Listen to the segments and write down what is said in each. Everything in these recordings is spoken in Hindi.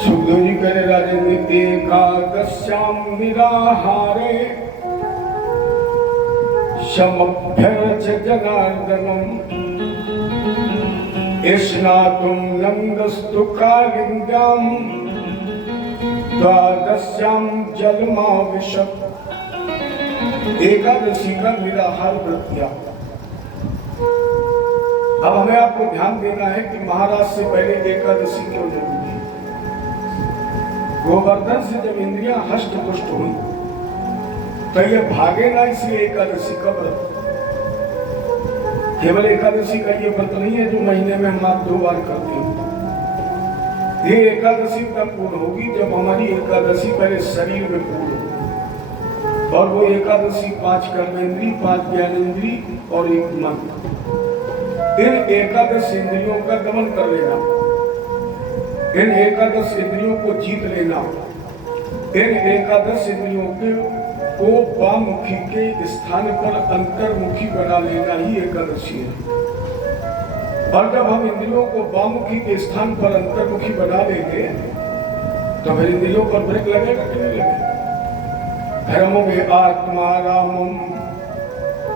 सुखदेव जी कह रहे राजेंद्र एकादश्याम निराहारे समभ्यर्च जनार्दनम स्नातुम नंदस्तु कालिंद्याम द्वादश्याम जलमाविशत। एकादशी का निराहार व्रत किया। अब हमें आपको ध्यान देना है कि महाराज से पहले एकादशी क्यों जरूरी है। गोवर्धन से जब इंद्रियां हष्ट पुष्ट हुई तो ये भागे ना, इसलिए एकादशी का व्रत। केवल एकादशी का ये व्रत नहीं है जो महीने में हम आप 2 बार करते हैं। ये एकादशी तब पूर्ण होगी जब हमारी एकादशी पहले शरीर में पूर्ण हो, और वो एकादशी 5 कर्मेंद्री, 5 ज्ञानेंद्री और 1 मन। इन एकादश इंद्रियों का दमन कर लेना, इन एकादश इंद्रियों को जीत लेना, इन एकादश इंद्रियों को वामुखी के स्थान पर अंतर्मुखी बना लेना ही एकादशी है। और जब हम इंद्रियों को वामुखी के स्थान पर अंतर्मुखी बना लेंगे तो फिर इंद्रियों पर ब्रेक लगेगा कि नहीं लगेगा। धर्मों में आत्मा रामम,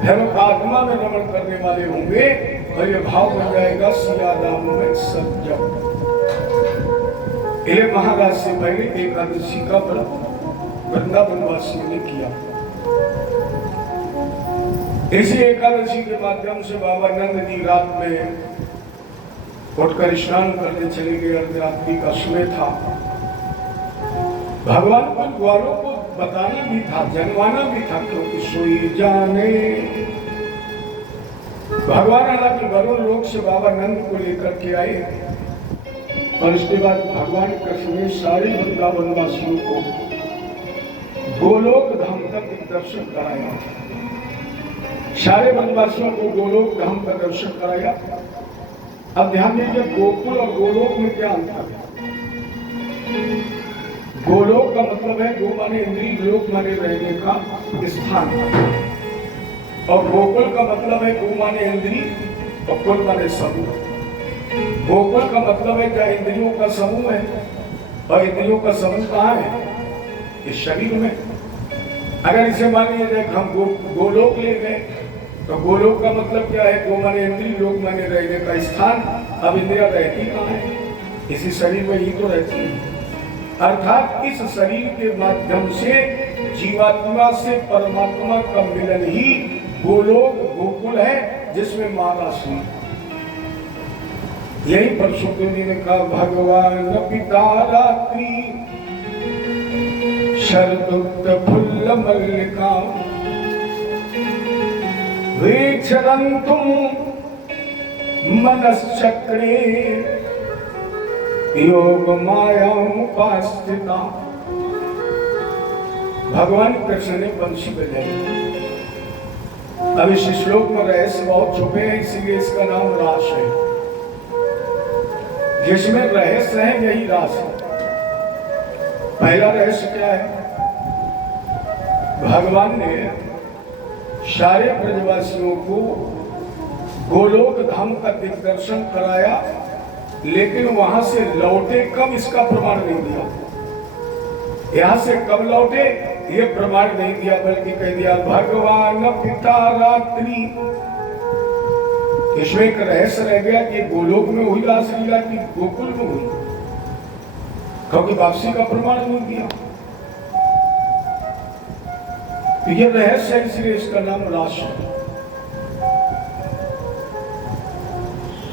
धर्म आत्मा में रमण करने वाले होंगे और ये भाव बन जाएगा सिया राम में सत्य। ये महाराज से पहले एकादशी का व्रत वृंदावन वासियों ने किया। इसी एकादशी के माध्यम से बाबा नंद जी रात में उठकर स्नान करने चले गए। अर्धरात्रि का समय था। भगवान को ग्वालों को बताना भी था, जनवाना भी था, क्योंकि सोई जाने। भगवान हालांकि वरुण लोक से बाबा नंद को लेकर के आए और इसके बाद भगवान कृष्ण ने सारे वृंदावन वासियों को गोलोक धाम तक दर्शन कराया। सारे वनवासियों को गोलोक धाम का दर्शन कराया। अब ध्यान दीजिए, गोकुल और गोलोक में क्या अंतर है। गोलोक का मतलब है गो माने इंद्रिय, लोक माने रहने का स्थान, और गोकुल का मतलब है गो माने इंद्रिय और कुल माने समूह। गोकुल का मतलब है क्या इंद्रियों का समूह है, और इंद्रियों का समूह कहाँ है, इस शरीर में। अगर इसे मान लिया जाए हम गोलोक ले गए तो गोलोक का मतलब क्या है, गो माने इंद्रिय, लोक माने रहने का स्थान। अब इंद्रिया रहती कहाँ है, इसी शरीर में ही तो रहती है। अर्थात इस शरीर के माध्यम से जीवात्मा से परमात्मा का मिलन ही गोलोक गोकुल है, जिसमें महाराज हुई। यही परशुराम जी ने कहा, भगवान पिता रात्रि शरदुक्त फुल्ल मल्लिका वीक्षरन्तुम मनश्चक्रे योग मायामुपास्थिता। भगवान कृष्ण ने बंशी बजाई। अब इस श्लोक में रहस्य बहुत छुपे हैं, इसीलिए इसका नाम रास है। जिसमें रहस्य है यही रास है। पहला रहस्य क्या है, भगवान ने सारे ब्रजवासियों को गोलोक धाम का दिग्दर्शन कराया, लेकिन वहां से लौटे कब इसका प्रमाण नहीं दिया। यहां से कब लौटे ये प्रमाण नहीं दिया, बल्कि कह दिया भगवान पिता रात्रि। इसमें एक रहस्य रह गया कि गोलोक में हुई रासलीला कि गोकुल में हुई, क्योंकि वापसी का प्रमाण नहीं दिया। तो ये रहस्य है, इसलिए इसका नाम रास है।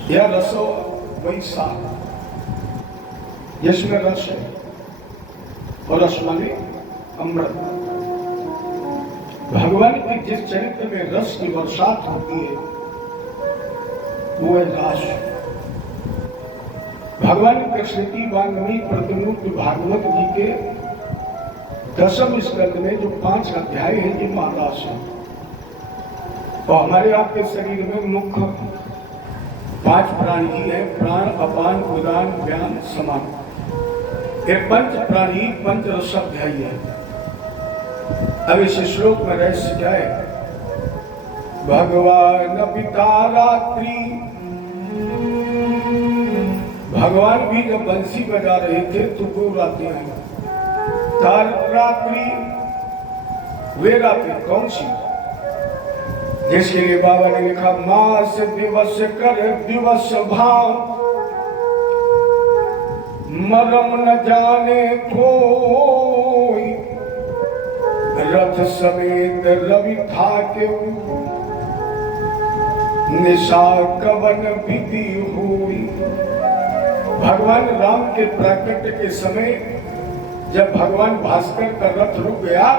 यह रसो वैसा, जिसमें रस है, और रस माने अमृत। भगवान के जिस चरित्र में रस की बरसात होती है वो है रास। भगवान कृष्ण की वांग्मयी प्रतिमूर्ति भागवत जी के 10वें स्कंद में जो 5 अध्याय हैं ये महारास है। और हमारे आपके शरीर में मुख्य 5 प्राण ही है, प्राण, अपान, उदान, व्यान, समान। ये 5 प्राणी 5 रसाध्यायी है। अब इस श्लोक में रहस्य क्या है, भगवान पिता रात्रि भगवान भी जब बंसी बजा रहे थे तो वो रातें आई। रात्रि वे रातें कौन सी जिसके लिए बाबा ने लिखा मास दिवस कर दिवस भाव मरम न जाने कोई रथ समेत रवि था के निशा कवन विधि हुई। भगवान राम के प्राकट्य के समय जब भगवान भास्कर का रथ रुक गया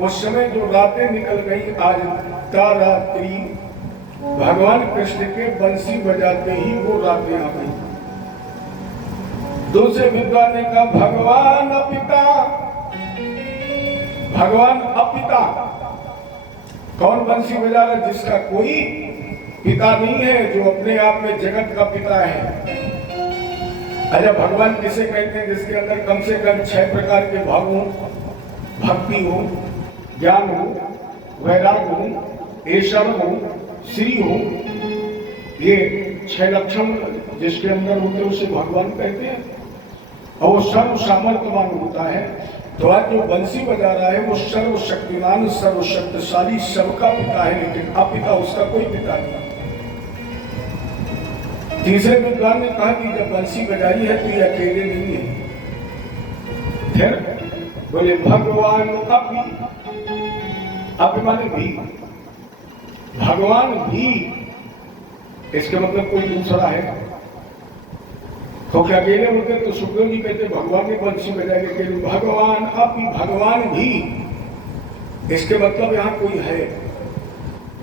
उस समय जो रातें निकल गई आज रात्रि भगवान कृष्ण के बंसी बजाते ही वो रातें आ गई। दूसरे विद्वान ने कहा भगवान अपिता। भगवान अपिता कौन बंसी बजा रहा जिसका कोई पिता नहीं है, जो अपने आप में जगत का पिता है। अच्छा भगवान किसे कहते हैं जिसके अंदर कम से कम 6 प्रकार के भाव हो, भक्ति हो, ज्ञान हो, वैराग हो, ईश्वर हो, श्री हो। ये 6 लक्षण जिसके अंदर होते हैं उसे भगवान कहते हैं और वो सर्व सामर्थ्यवान होता है। तो आज जो बंसी बजा रहा है वो सर्वशक्तिमान सर्वशक्तिशाली सबका पिता है, लेकिन अपिता उसका कोई पिता नहीं। तीसरे विद्वान ने कहा कि जब बंसी बजाई है तो ये अकेले नहीं है। फिर बोले भगवान अपि माने भी, भगवान भी इसके मतलब कोई दूसरा है। तो क्या अकेले होते तो सुखदेव जी कहते भगवान ने बंसी बजाई अकेले, भगवान अपि भगवान भी इसके मतलब यहाँ कोई है।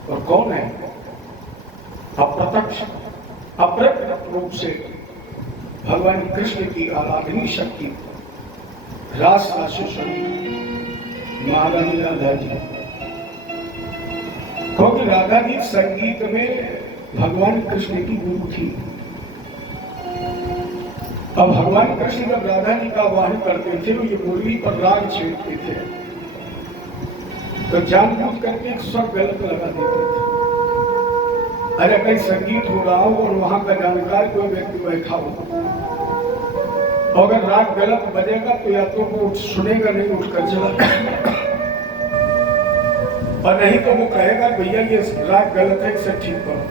और कौन है? अप्रत्यक्ष अप्रकट रूप से भगवान कृष्ण की आराधनीय शक्ति रास राशेश्वरी महारानी राधा जी। क्योंकि राधा जी संगीत में भगवान कृष्ण की गुरु थी। अब भगवान कृष्ण जब राधा जी का आवाहन करते थे वो ये मुरली पर राग छेड़ते थे तो जानबूझ करके एक स्वर गलत लगा देते थे। अरे कहीं संगीत हो रहा हो और वहां का जानकार कोई व्यक्ति बैठा हो, अगर राग गलत बजेगा तो या तो वो सुनेगा नहीं, उठकर चला और नहीं तो वो कहेगा भैया ये राग गलत है, इसे ठीक करो।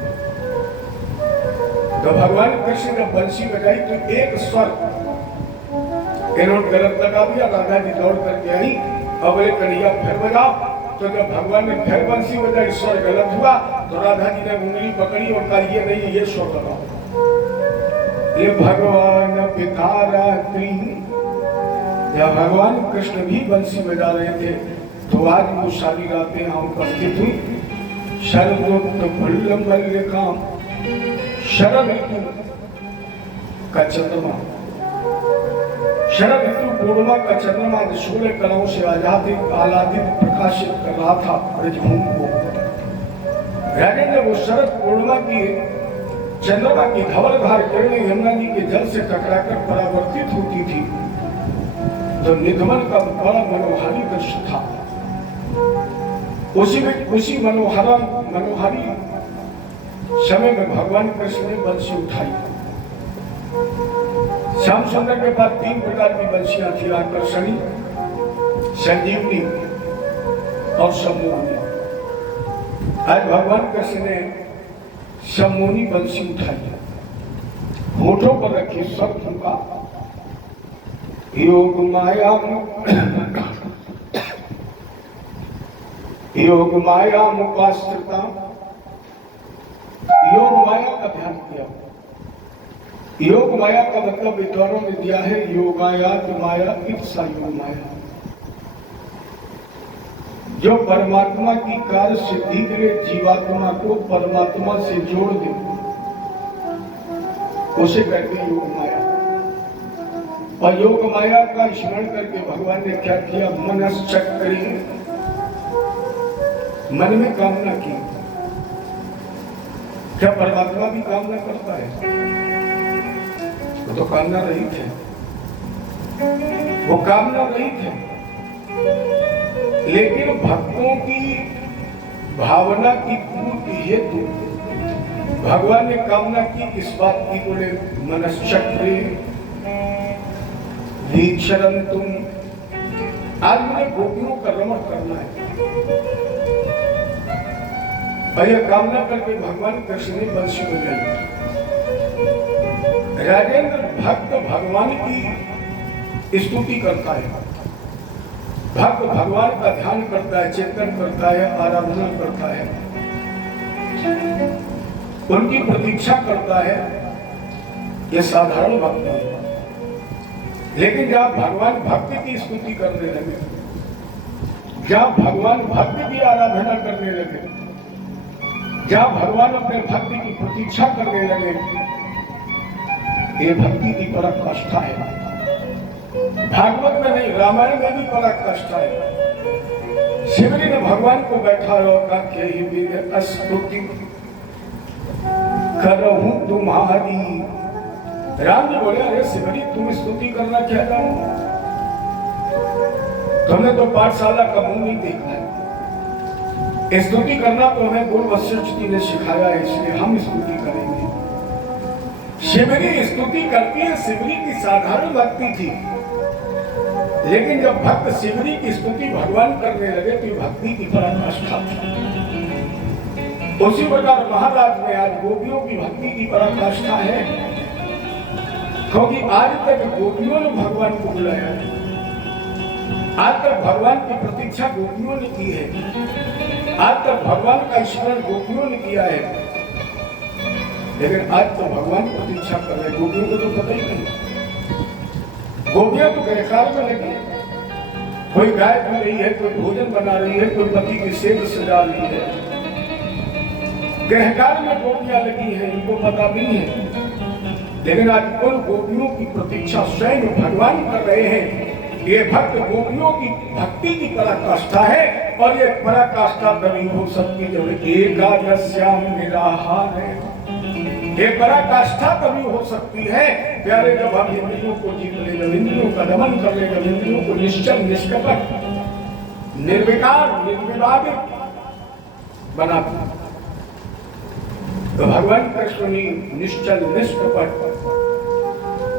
तो भगवान कृष्ण ने बंसी बजाई तो एक स्वर इन्होंने गलत लगा दिया। राधा जी दौड़ करके आई, अब बोले कन्हैया फिर बजाओ। तो जब भगवान ने फिर बंसी बजाई स्वर गलत हुआ तो राधा जी ने उंगली पकड़ी और कहा ये नहीं ये स्वर लगाओ। ये भगवान पिता रात्रि जब भगवान कृष्ण भी बंसी बजा रहे थे तो आज वो सारी रातें यहाँ उपस्थित हुई। शरदोक्त भल्लम मल्लिकाम शरद ऋतु का चंद्रमा, शरद ऋतु पूर्णिमा का चंद्रमा जो 16 कलाओं से आलादित प्रकाशित कर रहा था ब्रजभूमि को। राजेंद्र वो शरद पूर्णिमा की चंद्रमा की धवलधार किरणें यमुना जी के जल से टकराकर परावर्तित होती थी तो निधमन का बड़ा मनोहारी दृश्य था। उसी मनोहारी समय में भगवान कृष्ण ने बंसी उठाई। श्याम सुंदर के पास 3 प्रकार की बंसियां थी, आकर्षणी, संजीवनी और सम्मोहनी। आज भगवान कृष्ण ने सम्मोहनी बंसी उठाई, होठों पर रखी सब झुका। योग माया मुपाश्रिता, योग माया का ध्यान किया। योग माया का मतलब विद्वानों ने दिया है योगायात माया इत्सा योग माया, जो परमात्मा की कार्य सिद्धि के लिए जीवात्मा को परमात्मा से जोड़ दे उसे कहते हैं योग माया। और योग माया का स्मरण करके भगवान ने क्या किया? मनश्चक्री, मन में कामना की। क्या परमात्मा भी कामना करता है? वो तो कामना रहित है, वो कामना रहित है। लेकिन भक्तों की भावना की पूर्ति हेतु भगवान ने कामना की किस बात की? बोले मनश्चक्रे वीक्षरं तुम। आज मुझे गोपियों का रमण करना है। और यह कामना करके भगवान कृष्ण ने बंसी बजाई। राजेंद्र भक्त भगवान की स्तुति करता है, भक्त भगवान का ध्यान करता है, चिंतन करता है, आराधना करता है, उनकी प्रतीक्षा करता है। यह साधारण भक्त है। लेकिन जब भगवान भक्त की स्तुति करने लगे, जब भगवान भक्त की आराधना करने लगे, जब भगवान अपने भक्त की प्रतीक्षा करने लगे, ये भक्ति की पराकाष्ठा है। भागवत में नहीं, रामायण में भी पराकाष्ठा है। शिवजी ने भगवान को बैठा रोका के स्तुति करहूं तुम्हारी। राम जी बोले, अरे शिवजी तुम स्तुति करना क्या जाओ? तुमने तो पाठशाला का मुंह नहीं देखा है। स्तुति करना तो हमें गुरु वशिष्ठ जी ने सिखाया है, इसलिए हम स्तुति करेंगे। शिवजी स्तुति करती है। शिवजी की साधारण भक्ति थी, लेकिन जब भक्त शिवजी की स्तुति भगवान करने लगे तो भक्ति की पराकाष्ठा थी। उसी प्रकार महाराज में आज गोपियों की भक्ति की पराकाष्ठा है, क्योंकि आज तक गोपियों ने भगवान को बुलाया है। आज तक भगवान की प्रतीक्षा गोपियों ने की है। आज तक भगवान का स्मरण गोपियों ने किया है। लेकिन आज तो भगवान प्रतीक्षा कर रहे, गोपियों को तो पता ही नहीं। गोपियां तो गृहकाल में लगी, कोई गाय पी रही है, कोई भोजन बना रही है, कोई पति की सेव सजा रही है। गृहकाल में गोपियां लगी हैं, इनको पता नहीं है। लेकिन आज उन गोपियों की प्रतीक्षा स्वयं भगवान कर रहे हैं। ये भक्त गोपियों की भक्ति की पराकाष्ठा है, और ये पराकाष्ठा तभी हो सकती जब एकादश्याम निराहार है। ये पराकाष्ठा तभी हो सकती है प्यारे, जब हम इंद्रियों को जीत ले, जब इंद्रियों का दमन कर ले, जब इंद्रियों को निश्चल निष्कपट निर्विकार निर्विवादित बना। तो भगवान कृष्ण ने निश्चल निष्कपट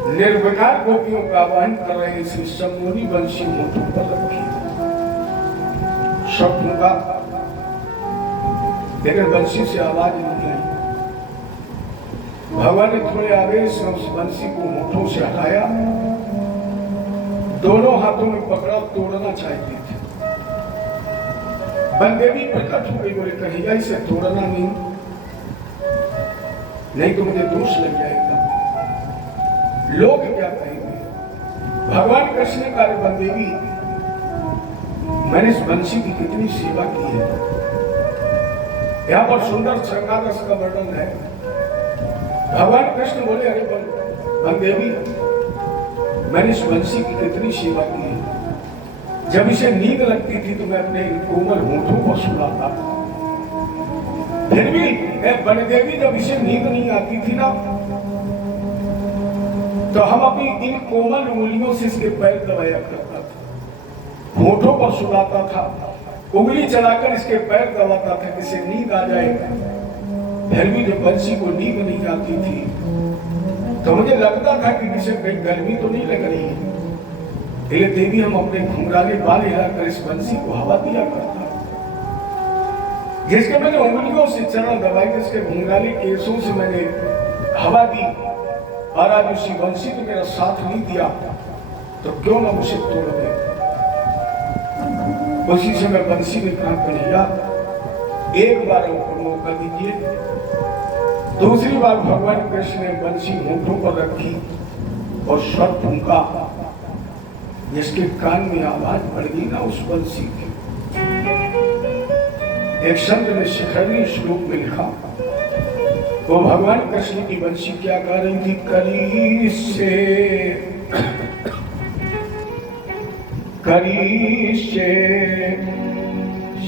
निर्विकार गोपियों का आह्वान कर रहे श्री शंभुनी बंसी मुठों पर रखी शब्दों का, लेकिन बंसी से आवाज नहीं आई। भगवान ने थोड़े आवेश से उस बंसी को मुठों से हटाया, दोनों हाथों में पकड़ा, तोड़ना चाहते थे। बलदेवी प्रकट हो गई, बोले कन्हैया इसे तोड़ना नहीं तो मुझे दोष लग जाएगा, लोग क्या कहेंगे। भगवान कृष्ण ने कहा, बलदेवी मैंने इस बंसी की कितनी सेवा की है। यहाँ पर सुंदर श्रृंगार रस का वर्णन है। भगवान कृष्ण बोले, अरे बलदेवी मैंने इस बंसी की कितनी सेवा की है। जब इसे नींद लगती थी तो मैं अपने कोमल होठों को सुलाता था। फिर भी बलदेवी जब इसे नींद नहीं आती थी ना, तो हम अपनी इन कोमल उंगलियों से इसके पैर दबाया करता था, होठों पर सुलाता था, उंगली चलाकर इसके पैर दबाता था कि इसे नींद आ जाएगा। फिर भी जब बंसी को नींद नहीं आती थी तो मुझे लगता था कि इसे कहीं गर्मी तो नहीं लग रही है। ये देवी हम अपने घुंघराले बाल हिलाकर इस बंसी को हवा दिया करता, जिसके मैंने उंगलियों से चरण दबाई, जिसके घुंघराले केसों से मैंने हवा दी, और आज उसी बंसी को मेरा साथ नहीं दिया, तो क्यों ना उसे तोड़ दे। उसी से मैं बंसी में कहा, कन्हैया एक बार हमको मौका दीजिए। दूसरी बार भगवान कृष्ण ने बंसी होठों पर रखी और स्वर फूंका, जिसके कान में आवाज पड़ गई ना उस बंसी की। एक संत ने शिखरणी श्लोक में लिखा, वो भगवान कृष्ण की बंसी क्या कर रही थी, करी से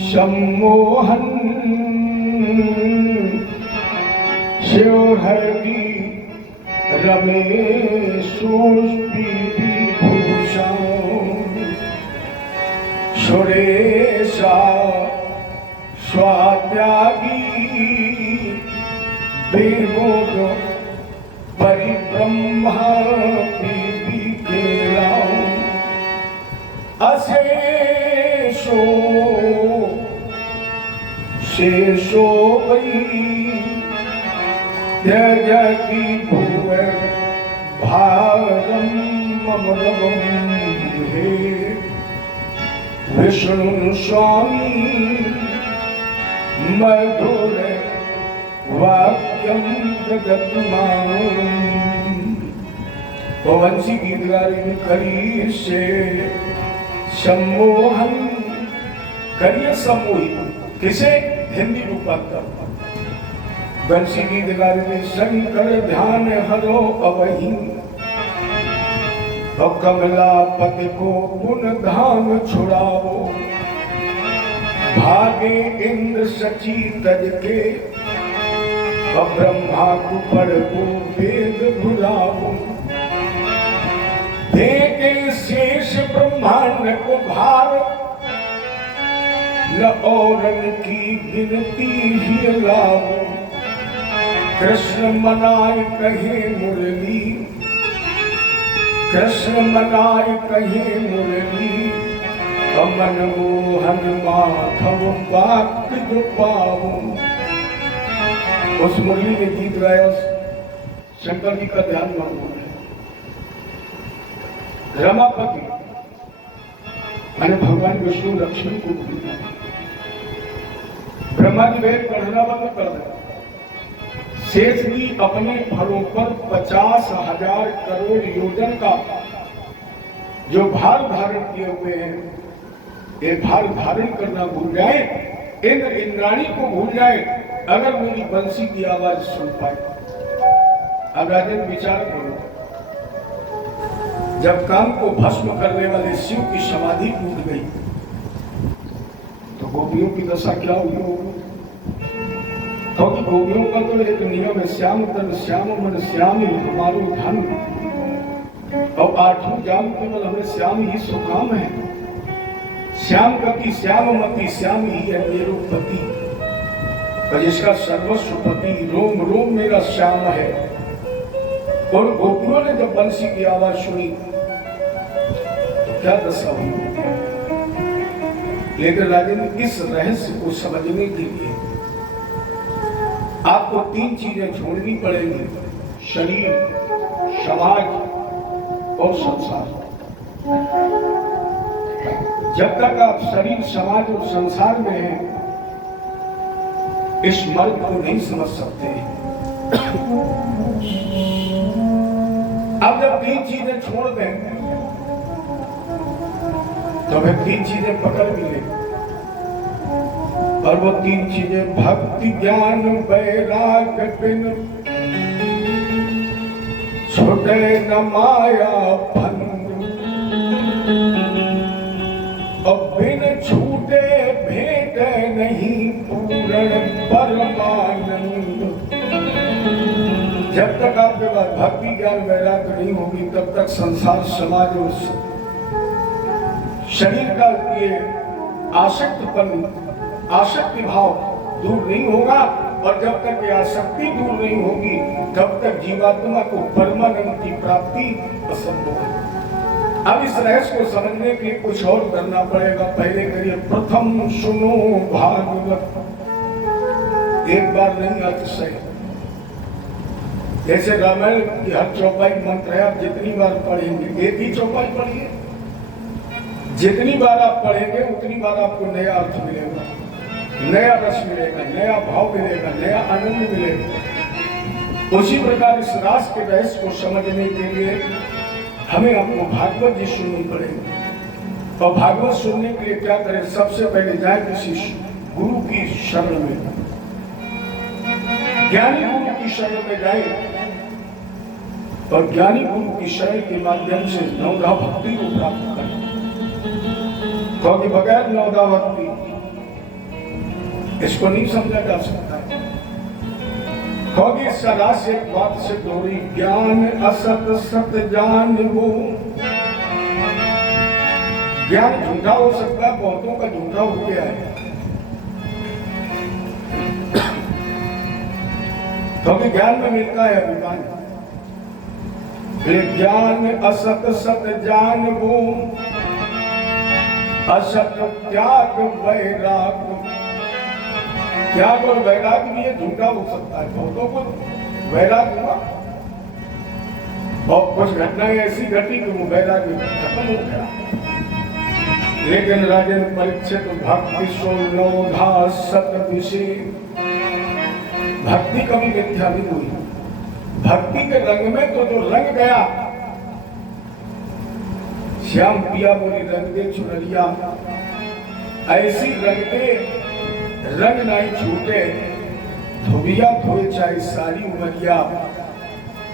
सम्मोहन शिव हरि रमेश भूषण सुरेशा स्वात्यागी देवो परिब्रह्मा पीपी के लाओ अशेषो शेषो वही जगति भुव भारम ममलवम हे विष्णु स्वामी मधुर वाक्यम जगतमान वंशी गीत गा रही करी से सम्मोहन करिए सम्मोहित किसे हिंदी रूपांतर वंशी गीत गा रही शंकर ध्यान हरो अवही और कमलापति को पुन धाम छुड़ाओ भागे इंद्र सची तज के और ब्रह्मा कुपड़ को वेद भुलाओ देके शेष ब्रह्मांड को भार न औरन की गिनती ही लाओ कृष्ण मनाए कहे मुरली कृष्ण मनाए कहे मुरली अमन मोहन माधव बात जो पाऊं। उस मुरली ने गीत गाया शंकर जी का ध्यान मांगो रमापति मैंने भगवान विष्णु लक्ष्मी को भूलना ब्रह्मा जी वेद पढ़ना बंद कर दिया शेष भी अपने फलों पर 50,000 करोड़ योजन का जो भार धारण किए हुए हैं ये भार धारण करना भूल जाए इंद्र इंद्राणी को भूल जाए अगर मेरी बंसी की आवाज सुन पाए। अब राजन विचार करो जब काम को भस्म करने वाले शिव की समाधि टूट गई तो गोपियों की दशा क्या हुई होगी क्योंकि गोपियों का तो एक नियम है श्याम तन श्याम मन श्याम ही हमारो धन और आठों जाम केवल हमें श्याम ही सुकाम है श्याम गति श्याम मति श्याम ही है मेरो पति और जिसका सर्वस्व पति रोम रोम मेरा श्याम है। और गोपियों ने जब बंसी की आवाज सुनी तो क्या दशा हुई लेकिन राजन इस रहस्य को समझने के लिए आपको 3 चीजें छोड़नी पड़ेंगी शरीर समाज और संसार। जब तक आप शरीर समाज और संसार में हैं इस मर्म को नहीं समझ सकते। अब जब 3 चीजें छोड़ दें तो हमें 3 चीजें पकड़ मिलेंगी और वो 3 चीजें भक्ति ज्ञान वैराग्य बिन छूटे न माया फन और बिन छूटे भेंट नहीं पूर्ण परमानंद। जब तक आपके पास भक्ति ज्ञान वैराग्य नहीं होगी तब तक संसार समाज और शरीर का ये आसक्ति भाव दूर नहीं होगा और जब तक ये आसक्ति दूर नहीं होगी तब तक जीवात्मा को परमानंद की प्राप्ति असंभव है। अब इस रहस्य को समझने के लिए कुछ और करना पड़ेगा। पहले करिए प्रथम सुनो भागवत एक बार नहीं अतिशय जैसे रामायण की हर चौपाई मंत्र है आप जितनी बार पढ़ेंगे एक ही चौपाई पढ़िए जितनी बार आप पढ़ेंगे उतनी बार आपको नया अर्थ मिलेगा नया रस मिलेगा नया भाव मिलेगा नया आनंद मिलेगा। उसी प्रकार इस रास के रहस्य को समझने के लिए हमें आपको भागवत जी सुननी पड़ेगी और भागवत सुनने के लिए क्या करें सबसे पहले जाए किसी गुरु की शरण में ज्ञानी गुरु की शरण में जाए और ज्ञानी गुरु की शरण के माध्यम से नवधा भक्ति को प्राप्त करें क्योंकि बगैर नवधा भक्ति इसको नहीं समझा जा सकता क्योंकि इसका रहस्य एक बात से दोहरी ज्ञान असत सत जान वो ज्ञान झूठा हो सकता है बहुतों का झूठा हो गया है क्योंकि ज्ञान में मिलता है अभिमान। ज्ञान असत सत जान वो, असत त्याग वैराग। त्याग और वैराग भी ये झूठा हो सकता है, बहुतों को वैराग हुआ और कुछ घटनाएं ऐसी घटी कि वो वैराग खत्म हो गया। लेकिन राजन परीक्षित भक्ति सोलौधा सत विषय, भक्ति कभी मिथ्या नहीं हुई। भक्ति के रंग में तो जो रंग गया, श्याम पिया बोली रंग दे चुनरिया, ऐसी रंग दे रंग नहीं छूटे, धोबिया धोए चाहे सारी उमरिया।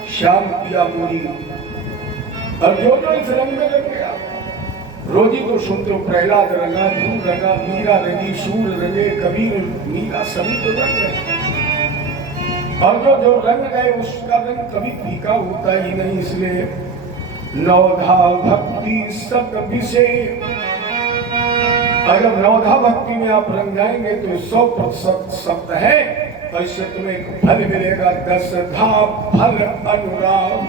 श्याम पिया बोली और जो इस रंग में लग गया। रोजी तो सुनते हो, प्रहलाद रंगा, ध्रुव रंगा, मीरा रंगी, सूर रंगे, कबीर मीरा, सभी तो रंग गए। और जो रंग गए उसका रंग कभी फीका होता ही नहीं। इसलिए नवधा भक्ति सत विषय, अगर नवधा भक्ति में आप रंग जाएंगे तो 100% सत्य है। ऐसे तुम्हें फल मिलेगा 10धा फल अनुराग।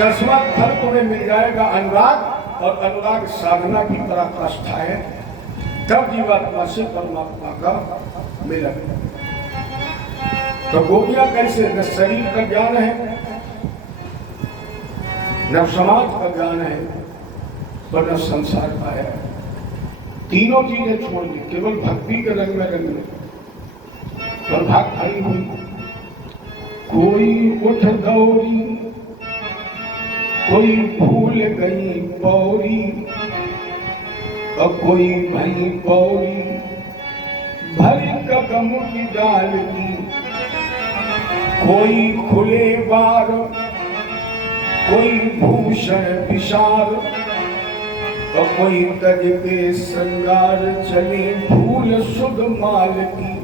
10वां फल तुम्हें मिल जाएगा अनुराग, और अनुराग साधना की पराकाष्ठा है। तब जीवात्मा से परमात्मा का मिलन। तो गोपियां कैसे? न शरीर का ज्ञान है, न समाज का ज्ञान है, और न संसार का है। तीनों चीजें छोड़ दी, केवल भक्ति के रंग में रंग और भाग खड़ी हुई। कोई उठ दौड़ी, कोई भूल गई पौड़ी, और कोई भई पौड़ी भरी कदम की डाल की। कोई खुले बार, कोई भूषण विशाल, और कोई तज के श्रृंगार चले फूल सुध माल की।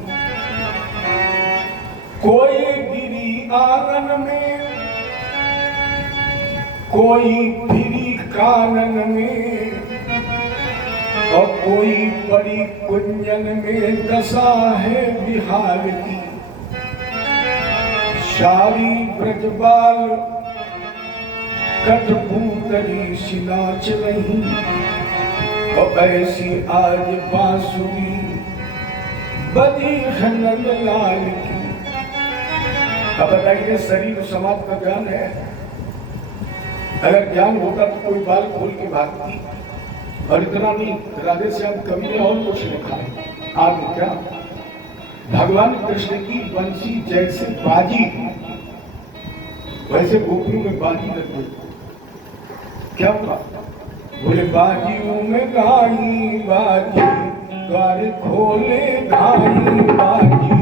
कोई गिरी आंगन में, कोई फिरी कानन में, और कोई पड़ी कुंजन में दशा है बिहार की। शारी ब्रजबाल कठपुतली सिनाच नहीं, और ऐसी आज बांसुरी बजी है नंदलाल की। अब बताइए, शरीर समाज का ज्ञान है? अगर ज्ञान होता तो कोई बाल खोल के भागती। और इतना नहीं, राधे श्याम कवि ने और कुछ लिखा है। आगे क्या? भगवान कृष्ण की बंसी जैसे बाजी, वैसे गोपियों में बाजी लग गई। क्या हुआ? बोले बाजियों में गाई बाजी, द्वार खोले गाई बाजी।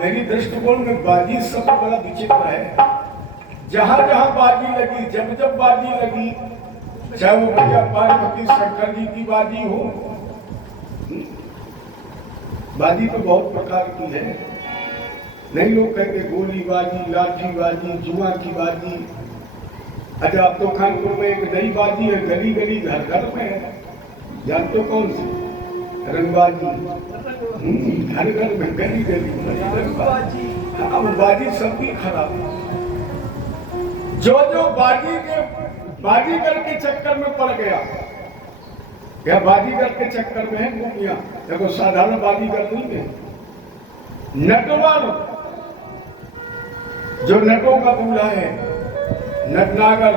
मेरी दृष्टिकोण में बाजी सबसे बड़ा विचित्र है। जहां जहां बाजी लगी, जब जब बाजी लगी, चाहे वो भैया पार्वती शंकर जी की बाजी हो, बाजी तो बहुत प्रकार की है। नहीं लोग कहते गोली बाजी, लाठी बाजी, जुआ की बाजी। अच्छा, अब तो कानपुर में एक नई बाजी है, गली गली घर घर में है। जानते हो कौन सी? रंगबाजी। घर घर में गली गली रंगबाजी। अब बाजी सबकी खराब है। जो बाजीगर के चक्कर में पड़ गया, क्या बाजीगर के चक्कर में है गोपियां? देखो साधारण बाजीगर नहीं है, नटवर, जो नटों का दूल्हा है, नटनागर,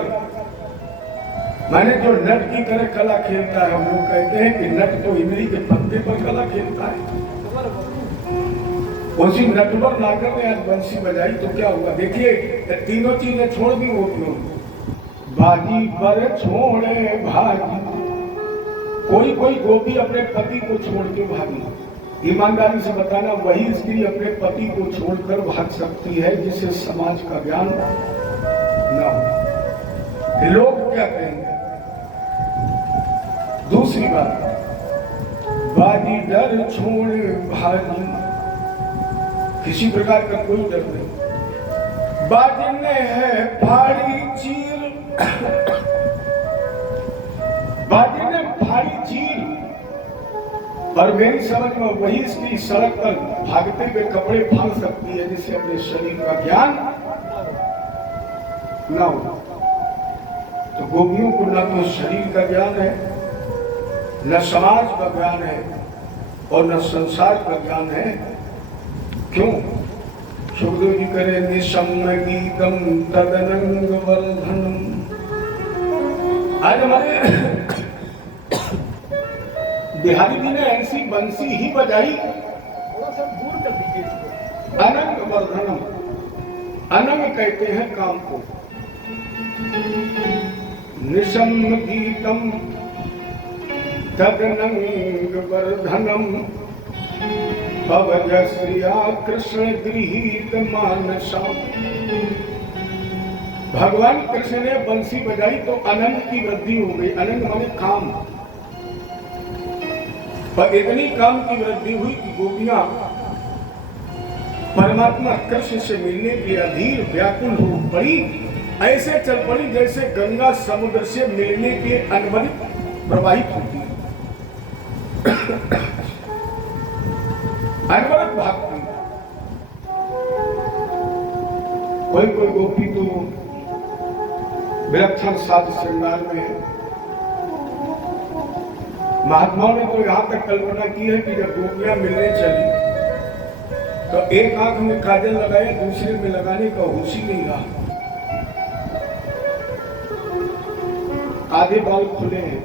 माने जो नट की तरह कला खेलता है। वो कहते हैं कि नट तो इमली के पत्ते पर कला खेलता है। उसी नटवर नागर ने आज बंसी बजाई तो क्या हुआ? देखिए, तीनों चीजें छोड़ दी वो क्यों? बाजी पर छोड़े भागी, कोई कोई गोपी अपने पति को छोड़ के भागी। ईमानदारी से बताना, वही स्त्री अपने पति को छोड़कर भाग सकती है जिसे समाज का ज्ञान न हो। लोग क्या कहेंगे? दूसरी बात, बाजी डर छोड़ भागी, किसी प्रकार का कोई डर नहीं। बाजी ने है फाड़ी चीर, बाजी ने फाड़ी चीर, और मेरी समझ में वही इसकी सड़क पर भागते हुए कपड़े फाड़ सकती है जिसे अपने शरीर का ज्ञान ना हो। तो गोपियों को न तो शरीर का ज्ञान है, न समाज का ज्ञान है, और न संसार का ज्ञान है। क्यों? सुखदेव जी करे निशम गीतम तदनंग वर्धनम। आज हमारे बिहारी जी ने ऐसी बंसी ही बजाई, अनंग वर्धनम। अनंग कहते हैं काम को। निशम गीतम तदनंग वर्धनम, भवजश्रिया कृष्ण गृहीत मानसा। भगवान कृष्ण ने बंसी बजाई तो अनंग की वृद्धि हो गई। अनंग माने काम, पर इतनी काम की वृद्धि हुई कि गोपियां परमात्मा कृष्ण से मिलने के अधीर व्याकुल हो पड़ी। ऐसे चल पड़ी जैसे गंगा समुद्र से मिलने के अनवरत प्रवाहित होती है, अनवरत भागती। कोई कोई गोपी तो विलक्षण साज श्रृंगार में है। महात्माओं ने तो यहां तक कल्पना की है कि जब गोपियां मिलने चली तो एक आंख में काजल लगाया, दूसरे में लगाने का होश ही नहीं रहा। आधे बाल खुले हैं,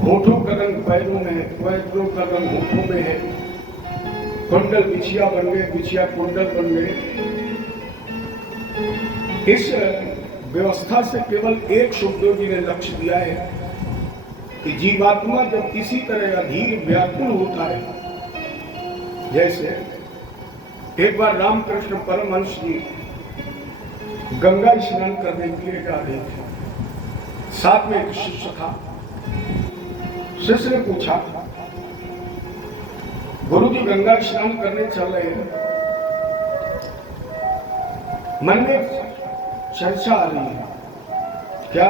होठों का रंग पैरों में है, पैरों का रंग होठों में है, कुंडल बिछिया बन गए, बिछिया कुंडल बन गए। इस व्यवस्था से केवल एक सुखदेव जी ने लक्ष्य दिया है कि जीवात्मा जब किसी तरह अधीर व्याकुल होता है, जैसे एक बार रामकृष्ण परमहंस जी गंगा स्नान करने के लिए जा रहे थे। साथ में एक शिष्य था। शिष्य ने पूछा, गुरु जी गंगा स्नान करने चल रहे हैं, मन में चर्चा आ रही है, क्या?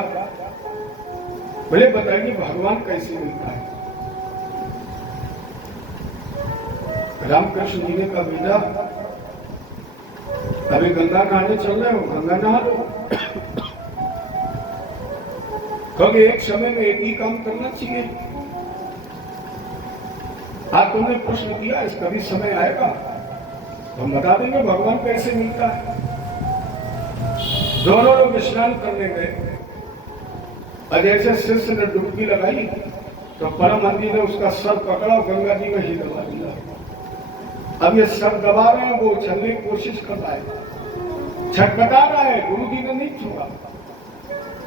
बोले बताइए भगवान कैसे मिलता है? रामकृष्ण जी ने कहा, बेटा अभी गंगा नहाने चल रहे हो, गंगा नहा लो। क्योंकि एक समय में एक ही काम करना चाहिए। आज तुमने प्रश्न किया, इसका भी समय आएगा तो हम बता देंगे भगवान कैसे मिलता है। दोनों लोग स्नान करने गए और जैसे शिष्य ने डुबकी लगाई तो परमहंस ने उसका सर पकड़ा और गंगा जी में ही दबा दिया। अब ये सर दबा रहे हैं, वो उछलने की कोशिश कर रहा है, छटपटा रहा है, गुरु जी ने नहीं छुआ।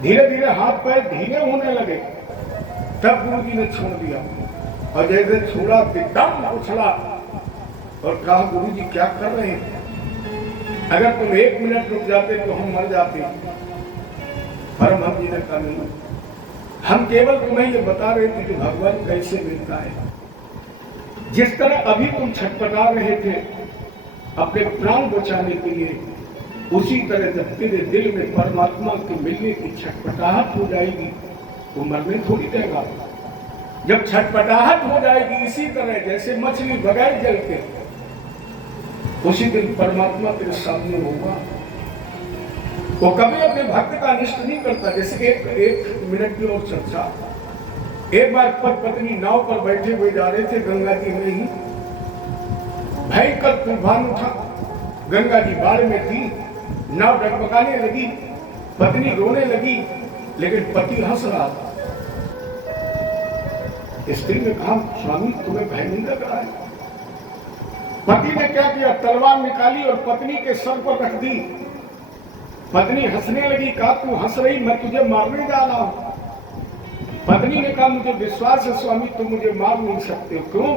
धीरे धीरे हाथ पैर धीरे होने लगे, तब गुरु जी ने छोड़ दिया और जैसे छोड़ा एकदम उछला और कहा गुरु जी क्या कर रहे हैं, अगर तुम 1 मिनट रुक जाते तो हम मर जाते। परमहंस जी ने कहा नहीं, हम केवल तुम्हें ये बता रहे थे कि भगवान कैसे मिलता है। जिस तरह अभी तुम छटपटा रहे थे अपने प्राण बचाने के लिए, उसी तरह जब तेरे दिल में परमात्मा के मिलने की छटपटाहट हो जाएगी तो मरने थोड़ी देगा। जब छटपटाहट हो जाएगी इसी तरह जैसे मछली बगैर जल के, उसी दिन परमात्मा तेरे सामने होगा। वो कभी अपने भक्त का अनिष्ट नहीं करता। जैसे एक मिनट की और चर्चा, एक बार पत्नी नाव पर बैठे हुए जा रहे थे गंगा जी में ही, भयंकर तूफान उठा, गंगा जी बाढ़ में थी, नाव डगमगाने लगी, पत्नी रोने लगी, लेकिन पति हंस रहा था। स्त्री ने कहा स्वामी तुम्हें भय नहीं लग रहा है? पति ने क्या किया, तलवार निकाली और पत्नी के सर पर रख दी। पत्नी हंसने लगी, कहा तू हंस रही, मैं तुझे मारने जा रहा हूं। पत्नी ने कहा मुझे विश्वास है स्वामी तुम मुझे मार नहीं सकते। क्यों?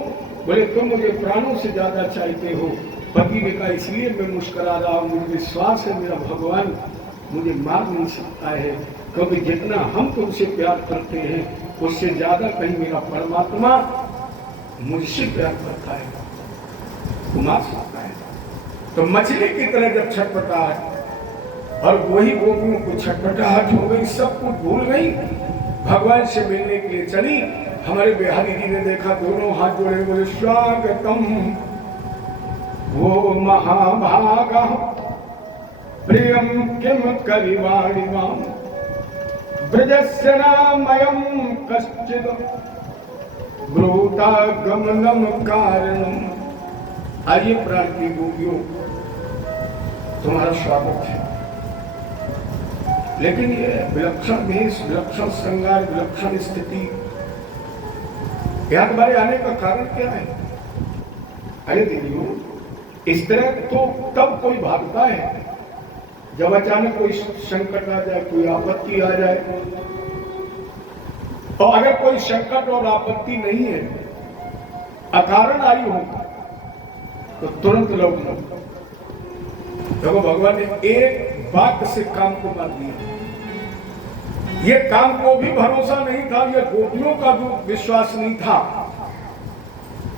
बोले तुम मुझे प्राणों से ज्यादा चाहते हो। पति ने कहा इसलिए मैं मुस्कुरा रहा हूं, मुझे विश्वास है मेरा भगवान मुझे मार नहीं सकता है, क्योंकि जितना हम तुमसे प्यार करते हैं उससे ज्यादा कहीं मेरा परमात्मा मुझसे प्यार करता है, वो मार सकता है। तो मछली की तरह जब छटपटाहट, और वही गोपियों को छटपटाहट हो गई, सब कुछ भूल गई, भगवान से मिलने के लिए चली। हमारे बिहारी जी ने देखा, दोनों हाथ जोड़े बोले स्वागतम वो महाभागा प्रियम किम करिवाणिवाम ब्रजस्य नामयम कश्चिद ब्रूता गमनम कारणम। आइए प्राण की गोपियों तुम्हारा स्वागत है। लेकिन ये विलक्षण भेष, विलक्षण श्रृंगार, विलक्षण स्थिति, यहाँ तुम्हारे आने का कारण क्या है? अरे देवियों, इस तरह तो तब कोई भागता है जब अचानक कोई संकट आ जाए, कोई आपत्ति आ जाए। और अगर कोई संकट और आपत्ति नहीं है, अकारण आई हो, तो तुरंत लौट लो। देखो भगवान ने एक वाक्य से काम को मार दिया। ये काम को भी भरोसा नहीं था, ये गोपियों का भी विश्वास नहीं था।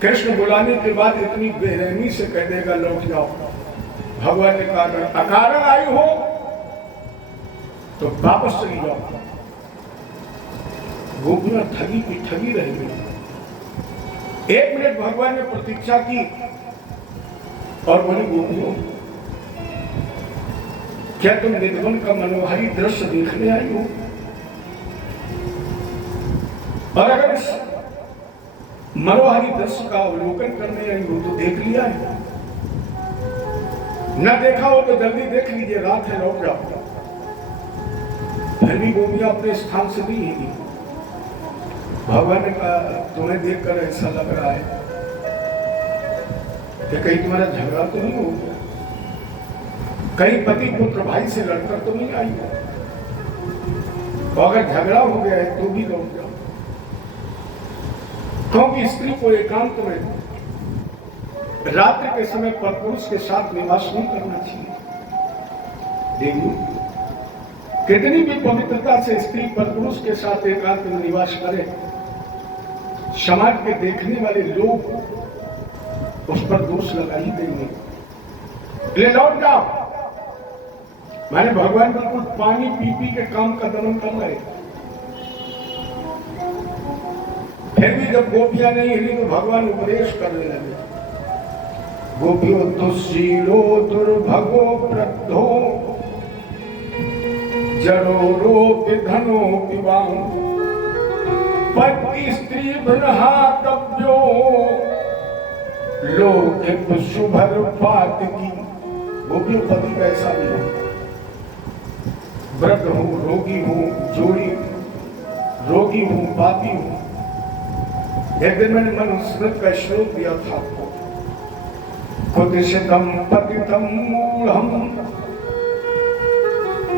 कृष्ण बुलाने के बाद इतनी बेरहमी से कह देगा लौट जाओ। भगवान ने कहा अगर अकारण आई हो तो वापस चली जाओ। गोपियां ठगी की ठगी रह गई। 1 मिनट भगवान ने प्रतीक्षा की और बोली गोपियों क्या तुम निधवन का मनोहारी दृश्य देखने आई हो? और अगर इस मनोहारी दृश्य का अवलोकन करने आई हो तो देख लिया है, न देखा हो तो जल्दी देख लीजिए, रात है लौट जाओ। फिर भी गोपियां अपने स्थान से नहीं हिली। भगवान ने कहा तुम्हें देखकर ऐसा लग रहा है कि कहीं तुम्हारा झगड़ा तो नहीं हो गया, कहीं पति पुत्र भाई से लड़कर तो नहीं आई हो, तो अगर झगड़ा हो गया है तो भी लौट जाओ। क्योंकि स्त्री को एकांत में रात्रि के समय पर पुरुष के साथ निवास नहीं करना चाहिए। देखो कितनी भी पवित्रता से स्त्री पर पुरुष के साथ एकांत में निवास करे, समाज के देखने वाले लोग उस पर दोष लगा ही देंगे। ले लौट जाओ। मैंने भगवान बिल्कुल पानी पी पी के काम का दमन कर रहे। फिर भी जब गोपियां नहीं हिली तो भगवान उपदेश करने लगे। गोपियों दुशीलो दुर्भगो वृद्धो जड़ो रोप धनो पिवाम पति स्त्री बृहातव्यो लोक शुभर पात की। वो भी पति कैसा भी हो, वृद्ध हूं, रोगी हूं, जोड़ी रोगी हूं, पापी हूं। एक दिन मैंने मनुस्मृत का श्लोक दिया था आपको, कुदिशितम पतितम मूढ़म